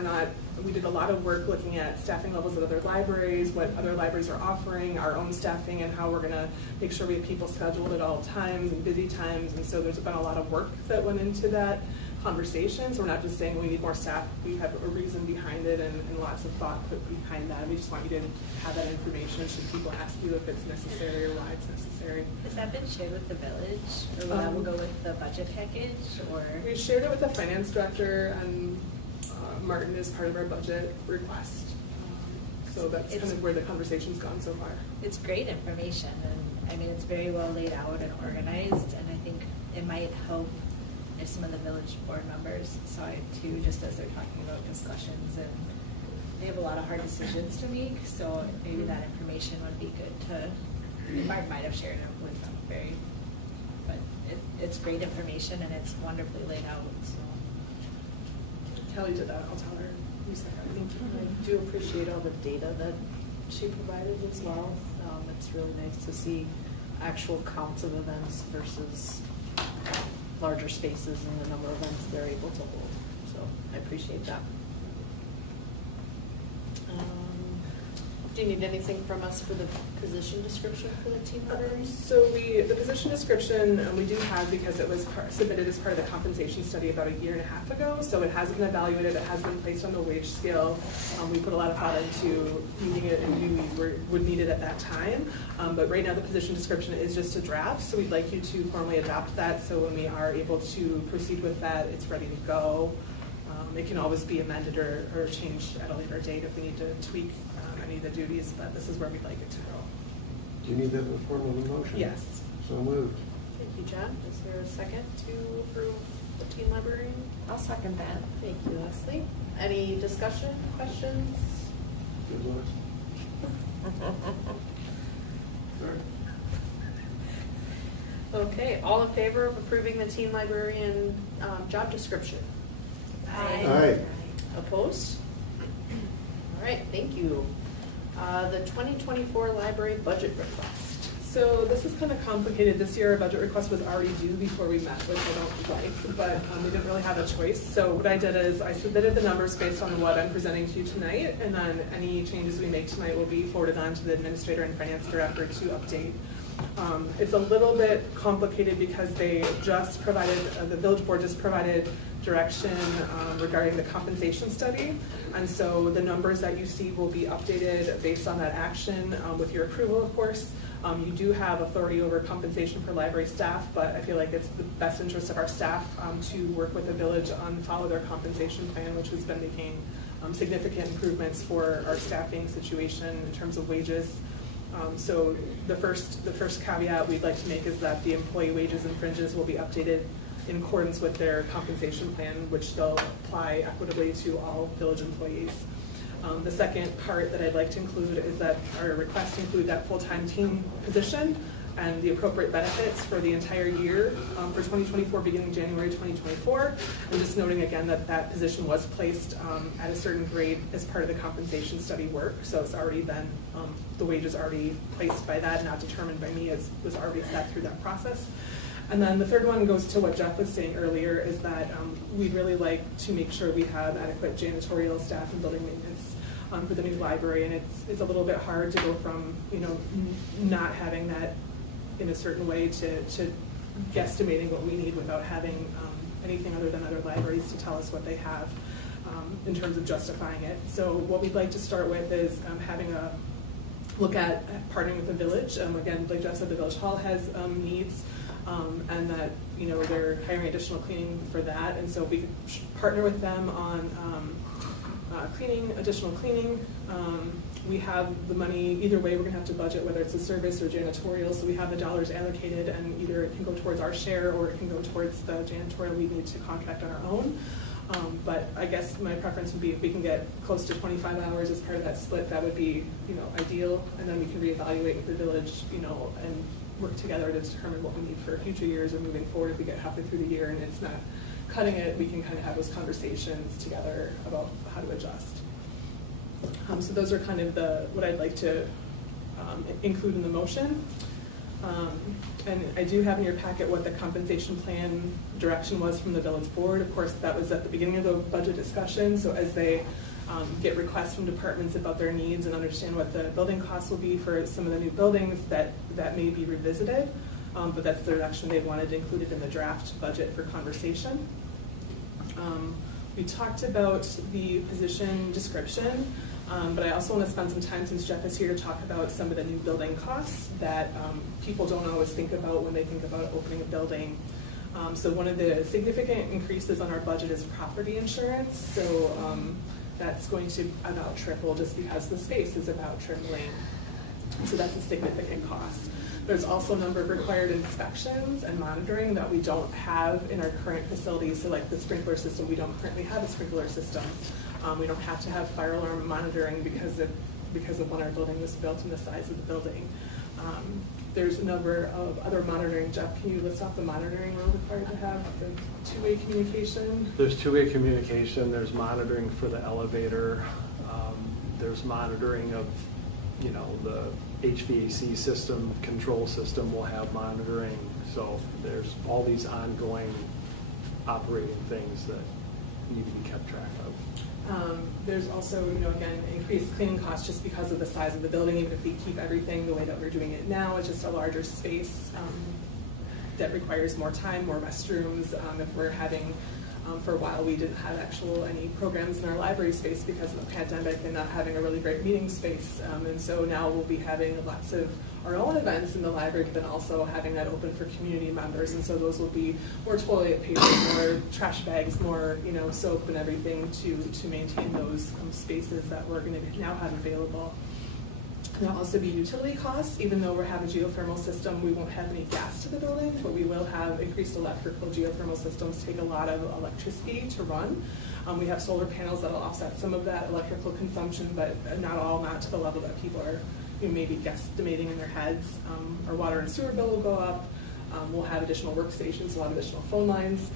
we did a lot of work looking at staffing levels at other libraries, what other libraries are offering, our own staffing, and how we're going to make sure we have people scheduled at all times and busy times. And so there's been a lot of work that went into that conversation. So we're not just saying we need more staff, we have a reason behind it and lots of thought put behind that. We just want you to have that information should people ask you if it's necessary or why it's necessary. Has that been shared with the village, or will that will go with the budget package, or? We shared it with the finance director, and Martin is part of our budget request. So that's kind of where the conversation's gone so far. It's great information, and I mean, it's very well laid out and organized, and I think it might help if some of the village board members saw it too, just as they're talking about discussions, and they have a lot of hard decisions to make, so maybe that information would be good to, Mark might have shared it with them, but it's great information and it's wonderfully laid out, so. Kelly did that, I'll tell her. You said that. Thank you. I do appreciate all the data that she provided as well. It's really nice to see actual counts of events versus larger spaces and the number of events they're able to hold. So I appreciate that. Do you need anything from us for the position description for the team librarian? So the position description, we do have because it was submitted as part of the compensation study about 1.5 years ago. So it hasn't been evaluated, it has been placed on the wage scale. We put a lot of thought into needing it and knew we would need it at that time. But right now the position description is just a draft, so we'd like you to formally adopt that. So when we are able to proceed with that, it's ready to go. It can always be amended or changed at a later date if we need to tweak any of the duties, but this is where we'd like it to go. Do you need that in the form of a motion? Yes. So moved. Thank you, John. Is there a second to approve the team librarian? I'll second that. Thank you, Leslie. Any discussion, questions? Good luck. Sorry. Okay, all in favor of approving the teen librarian job description? Aye. Opposed? All right, thank you. The 2024 library budget request. So this is kind of complicated. This year, our budget request was already due before we met, which I don't like, but we didn't really have a choice. So what I did is I submitted the numbers based on what I'm presenting to you tonight, and then any changes we make tonight will be forwarded on to the administrator and finance director to update. It's a little bit complicated because they just provided, the village board just provided direction regarding the compensation study. And so the numbers that you see will be updated based on that action with your approval, of course. You do have authority over compensation for library staff, but I feel like it's the best interest of our staff to work with the village on follow their compensation plan, which has been making significant improvements for our staffing situation in terms of wages. So the first caveat we'd like to make is that the employee wages and fringes will be updated in accordance with their compensation plan, which they'll apply equitably to all village employees. The second part that I'd like to include is that our requests include that full-time team position and the appropriate benefits for the entire year for 2024, beginning January 2024. And just noting again that that position was placed at a certain grade as part of the compensation study work. So it's already been, the wage is already placed by that, not determined by me, it was already set through that process. And then the third one goes to what Jeff was saying earlier, is that we'd really like to make sure we have adequate janitorial staff and building maintenance for the new library. And it's a little bit hard to go from, not having that in a certain way to guesstimating what we need without having anything other than other libraries to tell us what they have in terms of justifying it. So what we'd like to start with is having a look at partnering with the village. Again, like Jeff said, the village hall has needs, and that they're hiring additional cleaning for that, and so we could partner with them on additional cleaning. We have the money, either way we're gonna have to budget, whether it's a service or janitorial, so we have the dollars allocated, and either it can go towards our share or it can go towards the janitorial we need to contract on our own. But I guess my preference would be if we can get close to 25 hours as part of that split, that would be ideal, and then we can reevaluate with the village, and work together to determine what we need for future years or moving forward. If we get halfway through the year and it's not cutting it, we can kind of have those conversations together about how to adjust. So those are kind of what I'd like to include in the motion. And I do have in your packet what the compensation plan direction was from the village board. Of course, that was at the beginning of the budget discussion. So as they get requests from departments about their needs and understand what the building costs will be for some of the new buildings, that may be revisited. But that's the direction they wanted included in the draft budget for conversation. We talked about the position description, but I also want to spend some time, since Jeff is here, to talk about some of the new building costs that people don't always think about when they think about opening a building. So one of the significant increases on our budget is property insurance. So that's going to about triple just because the space is about tripling. So that's a significant cost. There's also a number of required inspections and monitoring that we don't have in our current facilities. So like the sprinkler system, we don't currently have a sprinkler system. We don't have to have fire alarm monitoring because of when our building was built and the size of the building. There's a number of other monitoring. Jeff, can you list off the monitoring we're required to have? The two-way communication? There's two-way communication, there's monitoring for the elevator, there's monitoring of, the HVAC system, control system will have monitoring. So there's all these ongoing operating things that need to be kept track of. There's also, again, increased cleaning costs just because of the size of the building. Even if we keep everything the way that we're doing it now, it's just a larger space that requires more time, more restrooms. If we're having, for a while, we didn't have any programs in our library space because of the pandemic and not having a really great meeting space. And so now we'll be having lots of our own events in the library, but then also having that open for community members. And so those will be more toilet paper, more trash bags, more soap and everything to maintain those spaces that we're going to now have available. There'll also be utility costs. Even though we have a geothermal system, we won't have any gas to the building, but we will have increased electrical. Geothermal systems take a lot of electricity to run. We have solar panels that'll offset some of that electrical consumption, but not to the level that people are maybe guesstimating in their heads. Our water and sewer bill will go up. We'll have additional workstations, a lot of additional phone lines.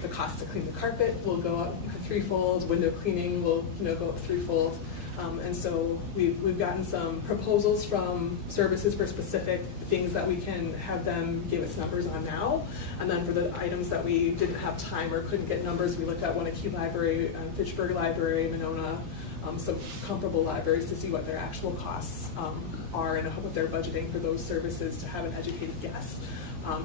The cost to clean the carpet will go up threefold. Window cleaning will go up threefold. And so we've gotten some proposals from services for specific things that we can have them give us numbers on now. And then for the items that we didn't have time or couldn't get numbers, we looked at Winnicke Library, Fitchburg Library, Monona, some comparable libraries to see what their actual costs are and what they're budgeting for those services to have an educated guess.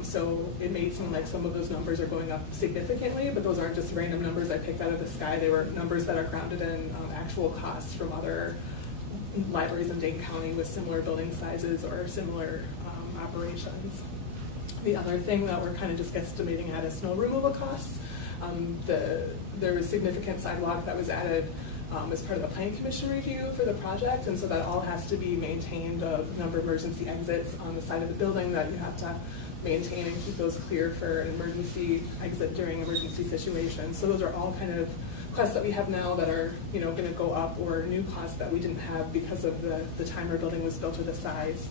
So it may seem like some of those numbers are going up significantly, but those aren't just random numbers I picked out of the sky. They were numbers that are grounded in actual costs from other libraries in Dane County with similar building sizes or similar operations. The other thing that we're kind of just guesstimating at is snow removal costs. There was significant sidewalk that was added as part of the Planning Commission review for the project, and so that all has to be maintained. A number of emergency exits on the side of the building that you have to maintain and keep those clear for an emergency exit during emergency situations. So those are all kind of costs that we have now that are going to go up, or new costs that we didn't have because of the time our building was built or the size.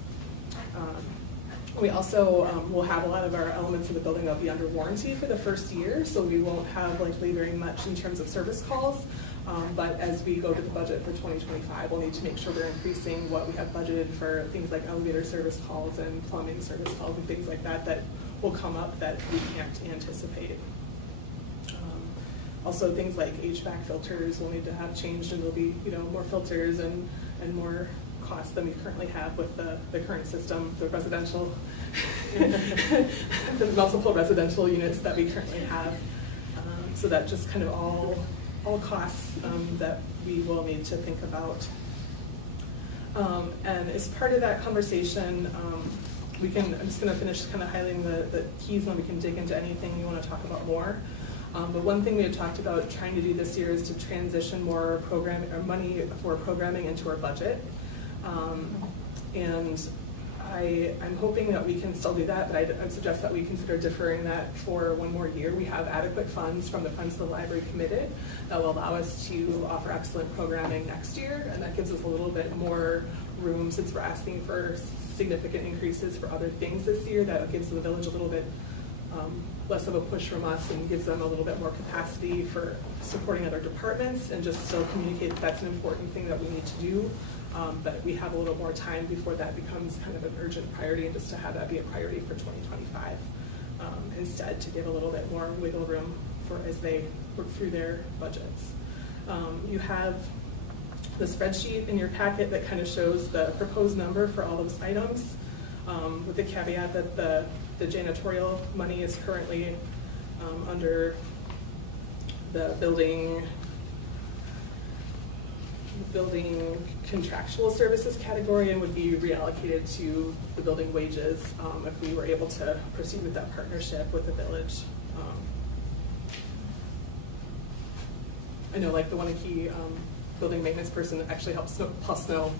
We also will have a lot of our elements of the building that'll be under warranty for the first year, so we won't have likely very much in terms of service calls. But as we go to the budget for 2025, we'll need to make sure we're increasing what we have budgeted for things like elevator service calls and plumbing service calls and things like that that will come up that we can't anticipate. Also, things like HVAC filters will need to have changed, and there'll be more filters and more costs than we currently have with the current system, the residential, the multiple residential units that we currently have. So that just kind of all costs that we will need to think about. And as part of that conversation, I'm just going to finish kind of highlighting the keys, and then we can dig into anything you want to talk about more. But one thing we had talked about trying to do this year is to transition more money for programming into our budget. And I'm hoping that we can still do that, but I'd suggest that we consider deferring that for one more year. We have adequate funds from the Friends of the Library committed that will allow us to offer excellent programming next year, and that gives us a little bit more room since we're asking for significant increases for other things this year. That gives the village a little bit less of a push from us and gives them a little bit more capacity for supporting other departments, and just still communicate that that's an important thing that we need to do. But we have a little more time before that becomes kind of an urgent priority, and just to have that be a priority for 2025 instead, to give a little bit more wiggle room for as they work through their budgets. You have the spreadsheet in your packet that kind of shows the proposed number for all those items, with the caveat that the janitorial money is currently under the building contractual services category, and would be reallocated to the building wages if we were able to proceed with that partnership with the village. I know, like the Winnicke building maintenance person actually helps plow snow,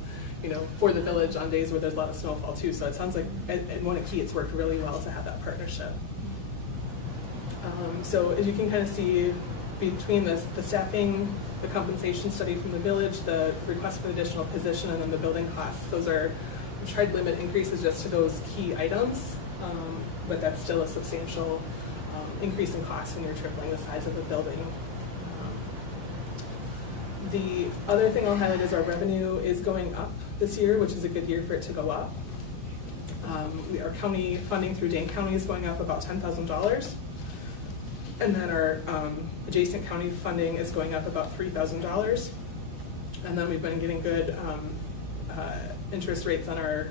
for the village on days where there's a lot of snowfall too. So it sounds like at Winnicke it's worked really well to have that partnership. So as you can kind of see, between the staffing, the compensation study from the village, the request for additional position, and then the building costs, we tried to limit increases just to those key items, but that's still a substantial increase in cost when you're tripling the size of the building. The other thing I'll highlight is our revenue is going up this year, which is a good year for it to go up. Our county funding through Dane County is going up about $10,000. And then our adjacent county funding is going up about $3,000. And then we've been getting good interest rates on our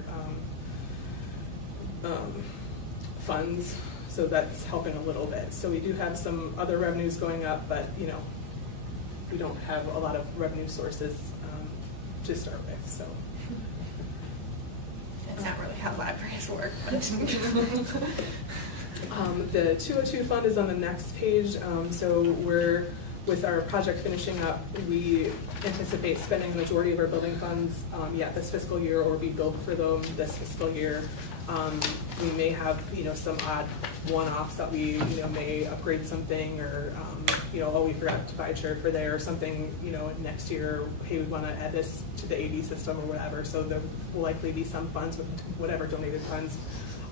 funds, so that's helping a little bit. So we do have some other revenues going up, but you know, we don't have a lot of revenue sources to start with. So That's not really how libraries work, but. the 202 fund is on the next page. So we're, with our project finishing up, we anticipate spending the majority of our building funds yet this fiscal year, or be billed for them this fiscal year. We may have, you know, some odd one-offs that we, you know, may upgrade something, or, you know, oh, we forgot to buy a chair for there, or something, you know, next year, hey, we want to add this to the AV system or whatever. So there will likely be some funds, with whatever donated funds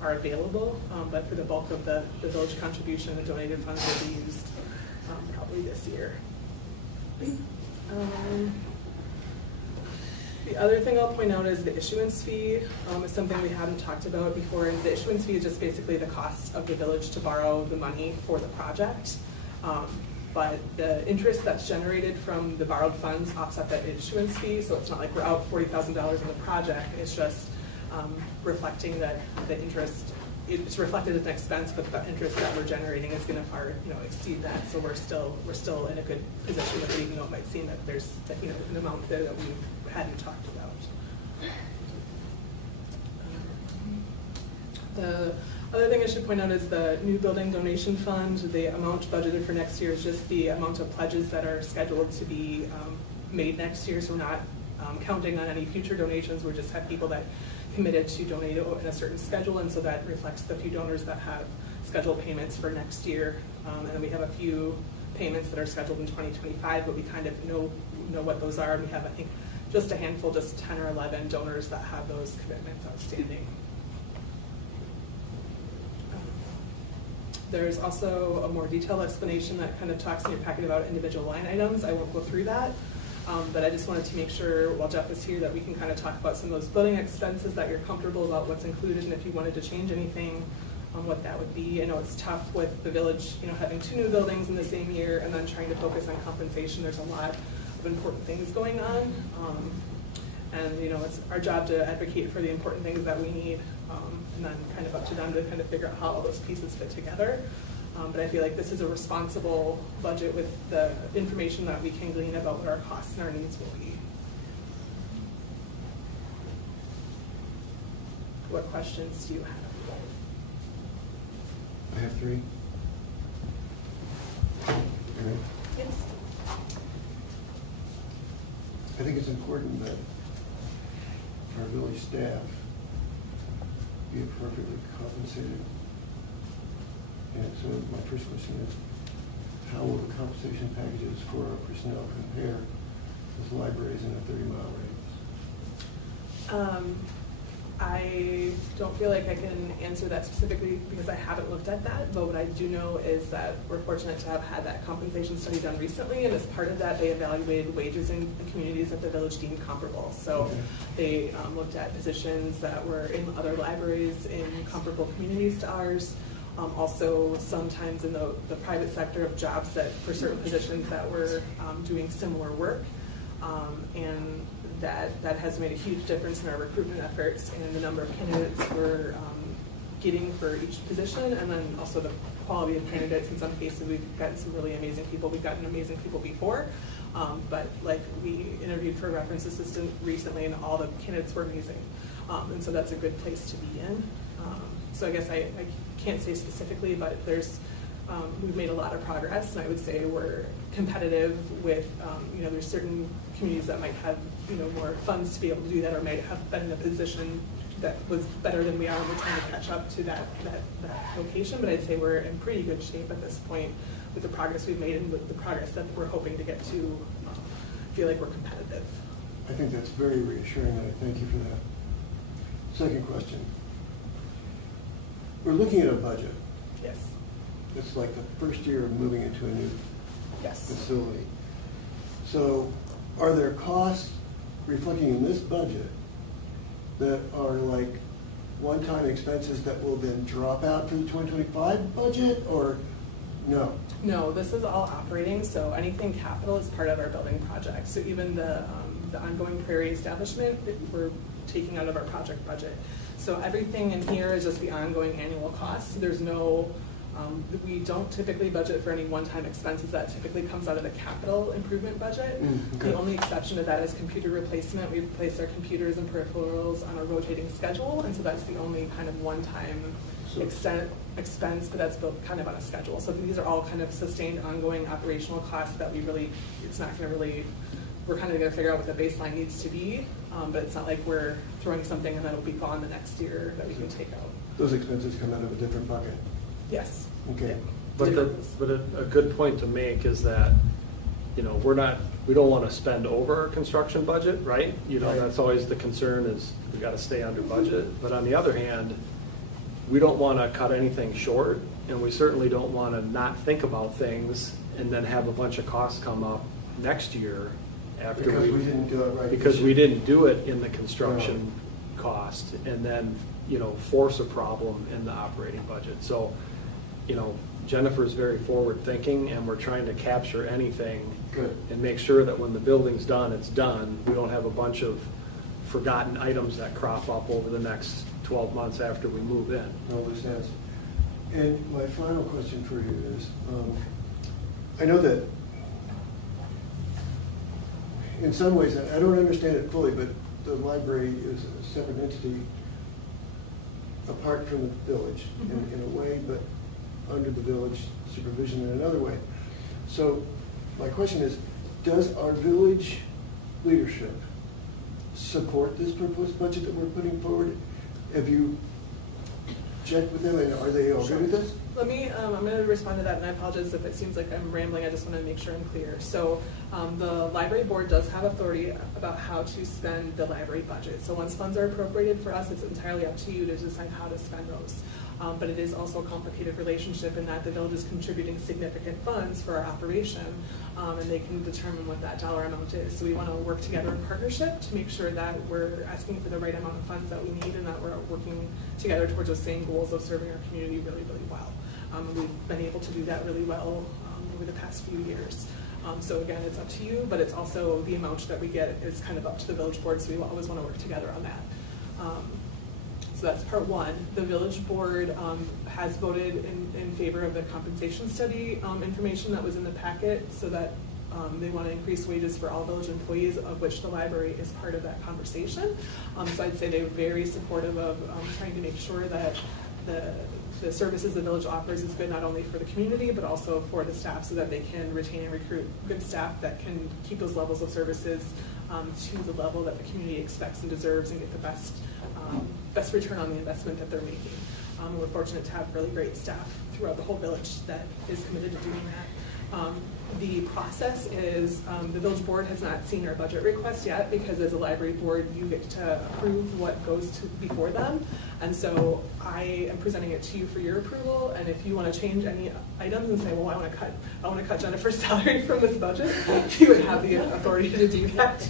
are available. But for the bulk of the village contribution, the donated funds will be used probably this year. The other thing I'll point out is the issuance fee is something we haven't talked about before. And the issuance fee is just basically the cost of the village to borrow the money for the project. But the interest that's generated from the borrowed funds offset that issuance fee. So it's not like we're out $40,000 in the project. It's just reflecting that the interest, it's reflected as an expense, but the interest that we're generating is going to far, you know, exceed that. So we're still in a good position with it, even though it might seem that there's, you know, an amount there that we hadn't talked about. The other thing I should point out is the new building donation fund. The amount budgeted for next year is just the amount of pledges that are scheduled to be made next year. So we're not counting on any future donations. We just have people that committed to donate in a certain schedule, and so that reflects the few donors that have scheduled payments for next year. And then we have a few payments that are scheduled in 2025, but we kind of know what those are. And we have, I think, just a handful, just 10 or 11 donors that have those commitments outstanding. There's also a more detailed explanation that kind of talks in your packet about individual line items. I won't go through that. But I just wanted to make sure, while Jeff is here, that we can kind of talk about some of those building expenses, that you're comfortable about what's included, and if you wanted to change anything, what that would be. I know it's tough with the village, you know, having 2 new buildings in the same year, and then trying to focus on compensation. There's a lot of important things going on, and you know, it's our job to advocate for the important things that we need, and then kind of up to them to kind of figure out how all those pieces fit together. But I feel like this is a responsible budget with the information that we can glean about what our costs and our needs will be. What questions do you have? I have 3. Erin? Yes. I think it's important that our village staff be appropriately compensated. And so my first question is, how will the compensation packages for our personnel compare with libraries in a 30-mile radius? I don't feel like I can answer that specifically because I haven't looked at that, but what I do know is that we're fortunate to have had that compensation study done recently, and as part of that, they evaluated wages in the communities that the village deemed comparable. So they looked at positions that were in other libraries in comparable communities to ours. Also, sometimes in the private sector of jobs that for certain positions that were doing similar work, and that has made a huge difference in our recruitment efforts and the number of candidates we're getting for each position, and then also the quality of candidates. In some cases, we've gotten some really amazing people. We've gotten amazing people before, but like we interviewed for a reference assistant recently, and all the candidates were amazing, and so that's a good place to be in. So I guess I can't say specifically, but there's we've made a lot of progress, and I would say we're competitive with, you know, there's certain communities that might have, you know, more funds to be able to do that, or might have been in a position that was better than we are, and we're trying to catch up to that location. But I'd say we're in pretty good shape at this point with the progress we've made and with the progress that we're hoping to get to feel like we're competitive. I think that's very reassuring, and I thank you for that. Second question. We're looking at a budget. Yes. It's like the first year of moving into a new Yes. facility. So are there costs reflecting in this budget that are like one-time expenses that will then drop out for the 2025 budget? Or No. No, this is all operating, so anything capital is part of our building project. So even the ongoing Prairie establishment, we're taking out of our project budget. So everything in here is just the ongoing annual costs. There's no, we don't typically budget for any one-time expenses. That typically comes out of the capital improvement budget. Okay. The only exception to that is computer replacement. We replace our computers and peripherals on a rotating schedule, and so that's the only kind of one-time expense, but that's built kind of on a schedule. So these are all kind of sustained, ongoing operational costs that we really, it's not going to really, we're kind of going to figure out what the baseline needs to be, but it's not like we're throwing something and that'll be gone the next year that we can take out. Those expenses come out of a different bucket. Yes. Okay. But a good point to make is that, you know, we don't want to spend over our construction budget, right? You know, Right. that's always the concern, is we got to stay under budget. But on the other hand, we don't want to cut anything short, and we certainly don't want to not think about things and then have a bunch of costs come up next year after Because we didn't do it right. because we didn't do it in the construction cost, and then, you know, force a problem in the operating budget. So, you know, Jennifer's very forward thinking, and we're trying to capture anything Good. and make sure that when the building's done, it's done. We don't have a bunch of forgotten items that crop up over the next 12 months after we move in. No loose ends. And my final question for you is, I know that in some ways, I don't understand it fully, but the library is a separate entity apart from the village in a way, but under the village supervision in another way. So my question is, does our village leadership support this proposed budget that we're putting forward? Have you checked with them, and are they all good with this? Let me, I'm going to respond to that, and I apologize if it seems like I'm rambling. I just want to make sure I'm clear. So the library board does have authority about how to spend the library budget. So once funds are appropriated for us, it's entirely up to you to decide how to spend those. But it is also a complicated relationship in that the village is contributing significant funds for our operation, and they can determine what that dollar amount is. So we want to work together in partnership to make sure that we're asking for the right amount of funds that we need, and that we're working together towards those same goals of serving our community really, really well. We've been able to do that really well over the past few years. So again, it's up to you, but it's also the amount that we get is kind of up to the village board, so we always want to work together on that. So that's part one. The village board has voted in favor of the compensation study information that was in the packet, so that they want to increase wages for all village employees, of which the library is part of that conversation. So I'd say they're very supportive of trying to make sure that the services the village offers is good not only for the community, but also for the staff, so that they can retain and recruit good staff that can keep those levels of services to the level that the community expects and deserves, and get the best return on the investment that they're making. We're fortunate to have really great staff throughout the whole village that is committed to doing that. The process is, the village board has not seen our budget request yet, because as a library board, you get to approve what goes to before them. And so I am presenting it to you for your approval, and if you want to change any items and say, well, I want to cut Jennifer's salary from this budget, you would have the authority to do that.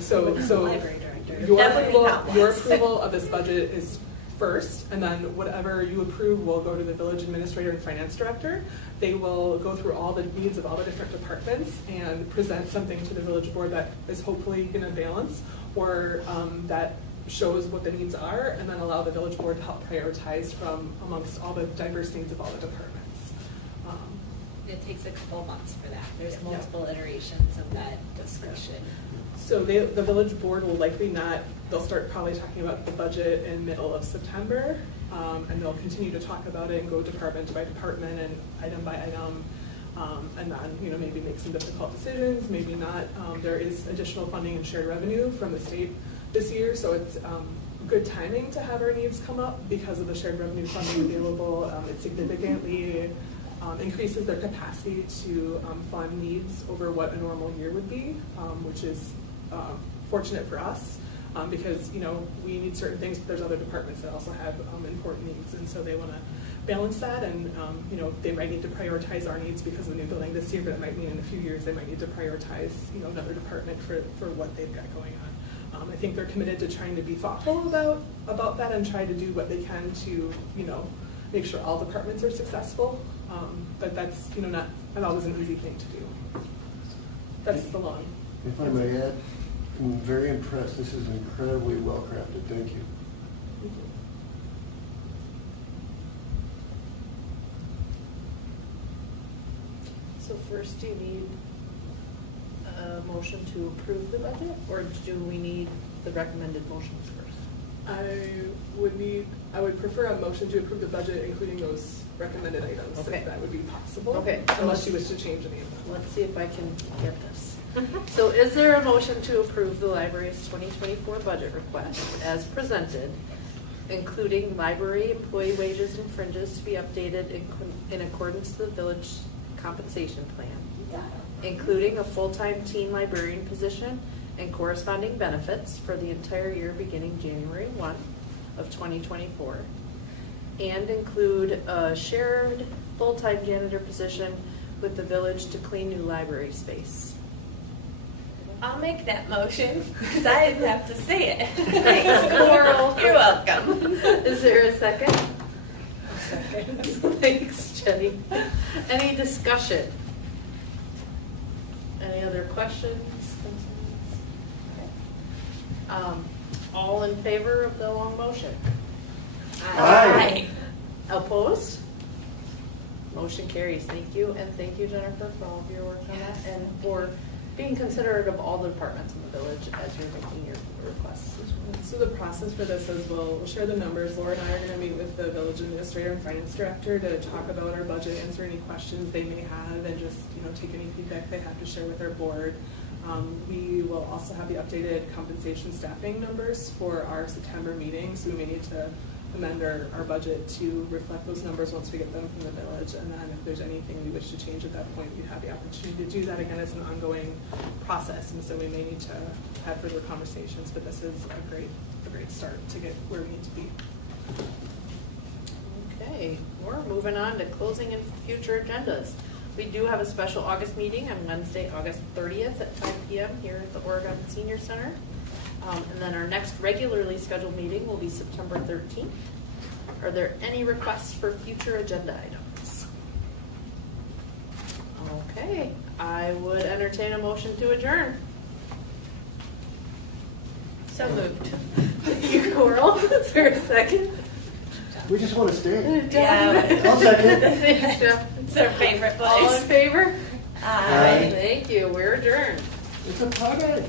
So Library director. your approval of this budget is first, and then whatever you approve will go to the village administrator and finance director. They will go through all the needs of all the different departments and present something to the village board that is hopefully going to balance, or that shows what the needs are, and then allow the village board to help prioritize from amongst all the diverse needs of all the departments. It takes a couple months for that. There's Yeah. multiple iterations of that discussion. So the village board will likely not, they'll start probably talking about the budget in middle of September, and they'll continue to talk about it and go department by department and item by item, and then maybe make some difficult decisions, maybe not. There is additional funding and shared revenue from the state this year, so it's good timing to have our needs come up because of the shared revenue funding available. It significantly increases their capacity to fund needs over what a normal year would be, which is fortunate for us, because we need certain things, but there's other departments that also have important needs, and so they want to balance that, and they might need to prioritize our needs because of the new building this year, but it might mean in a few years they might need to prioritize another department for what they've got going on. I think they're committed to trying to be thoughtful about that and try to do what they can to make sure all departments are successful. But that's, not always an easy thing to do. That's the long. If I may add, I'm very impressed. This is incredibly well crafted. Thank you. So first, do you need a motion to approve the budget, or do we need the recommended motions first? I would prefer a motion to approve the budget, including those recommended items, Okay. if that would be possible. Okay. Unless you wish to change any of them. Let's see if I can get this. So is there a motion to approve the library's 2024 budget request as presented, including library employee wages and fringes to be updated in accordance to the village compensation plan, including a full-time teen librarian position and corresponding benefits for the entire year beginning January 1 of 2024, and include a shared full-time janitor position with the village to clean new library space? I'll make that motion because I didn't have to say it. Thanks, Coral. You're welcome. Is there a second? Second. Thanks, Jenny. Any discussion? Any other questions? All in favor of the long motion? Aye. Opposed? Motion carries. Thank you, and thank you, Jennifer, for all of your work on Yes. that, and for being considerate of all the departments in the village as you're making your requests. So the process for this is we'll share the numbers. Laura and I are going to meet with the village administrator and finance director to talk about our budget, answer any questions they may have, and just take any feedback they have to share with our board. We will also have the updated compensation staffing numbers for our September meeting, so we may need to amend our budget to reflect those numbers once we get them from the village. And then if there's anything we wish to change at that point, we'd have the opportunity to do that. Again, it's an ongoing process, and so we may need to have further conversations, but this is a great start to get where we need to be. Okay, we're moving on to closing and future agendas. We do have a special August meeting on Wednesday, August 30th at 5 p.m. here at the Oregon Senior Center. And then our next regularly scheduled meeting will be September 13th. Are there any requests for future agenda items? Okay, I would entertain a motion to adjourn. So moved. Thank you, Coral. Is there a second? We just want to stay. Yeah. I'll second. Thanks, Jeff. It's our favorite place. All in favor? Aye. Thank you. We're adjourned. It's a party.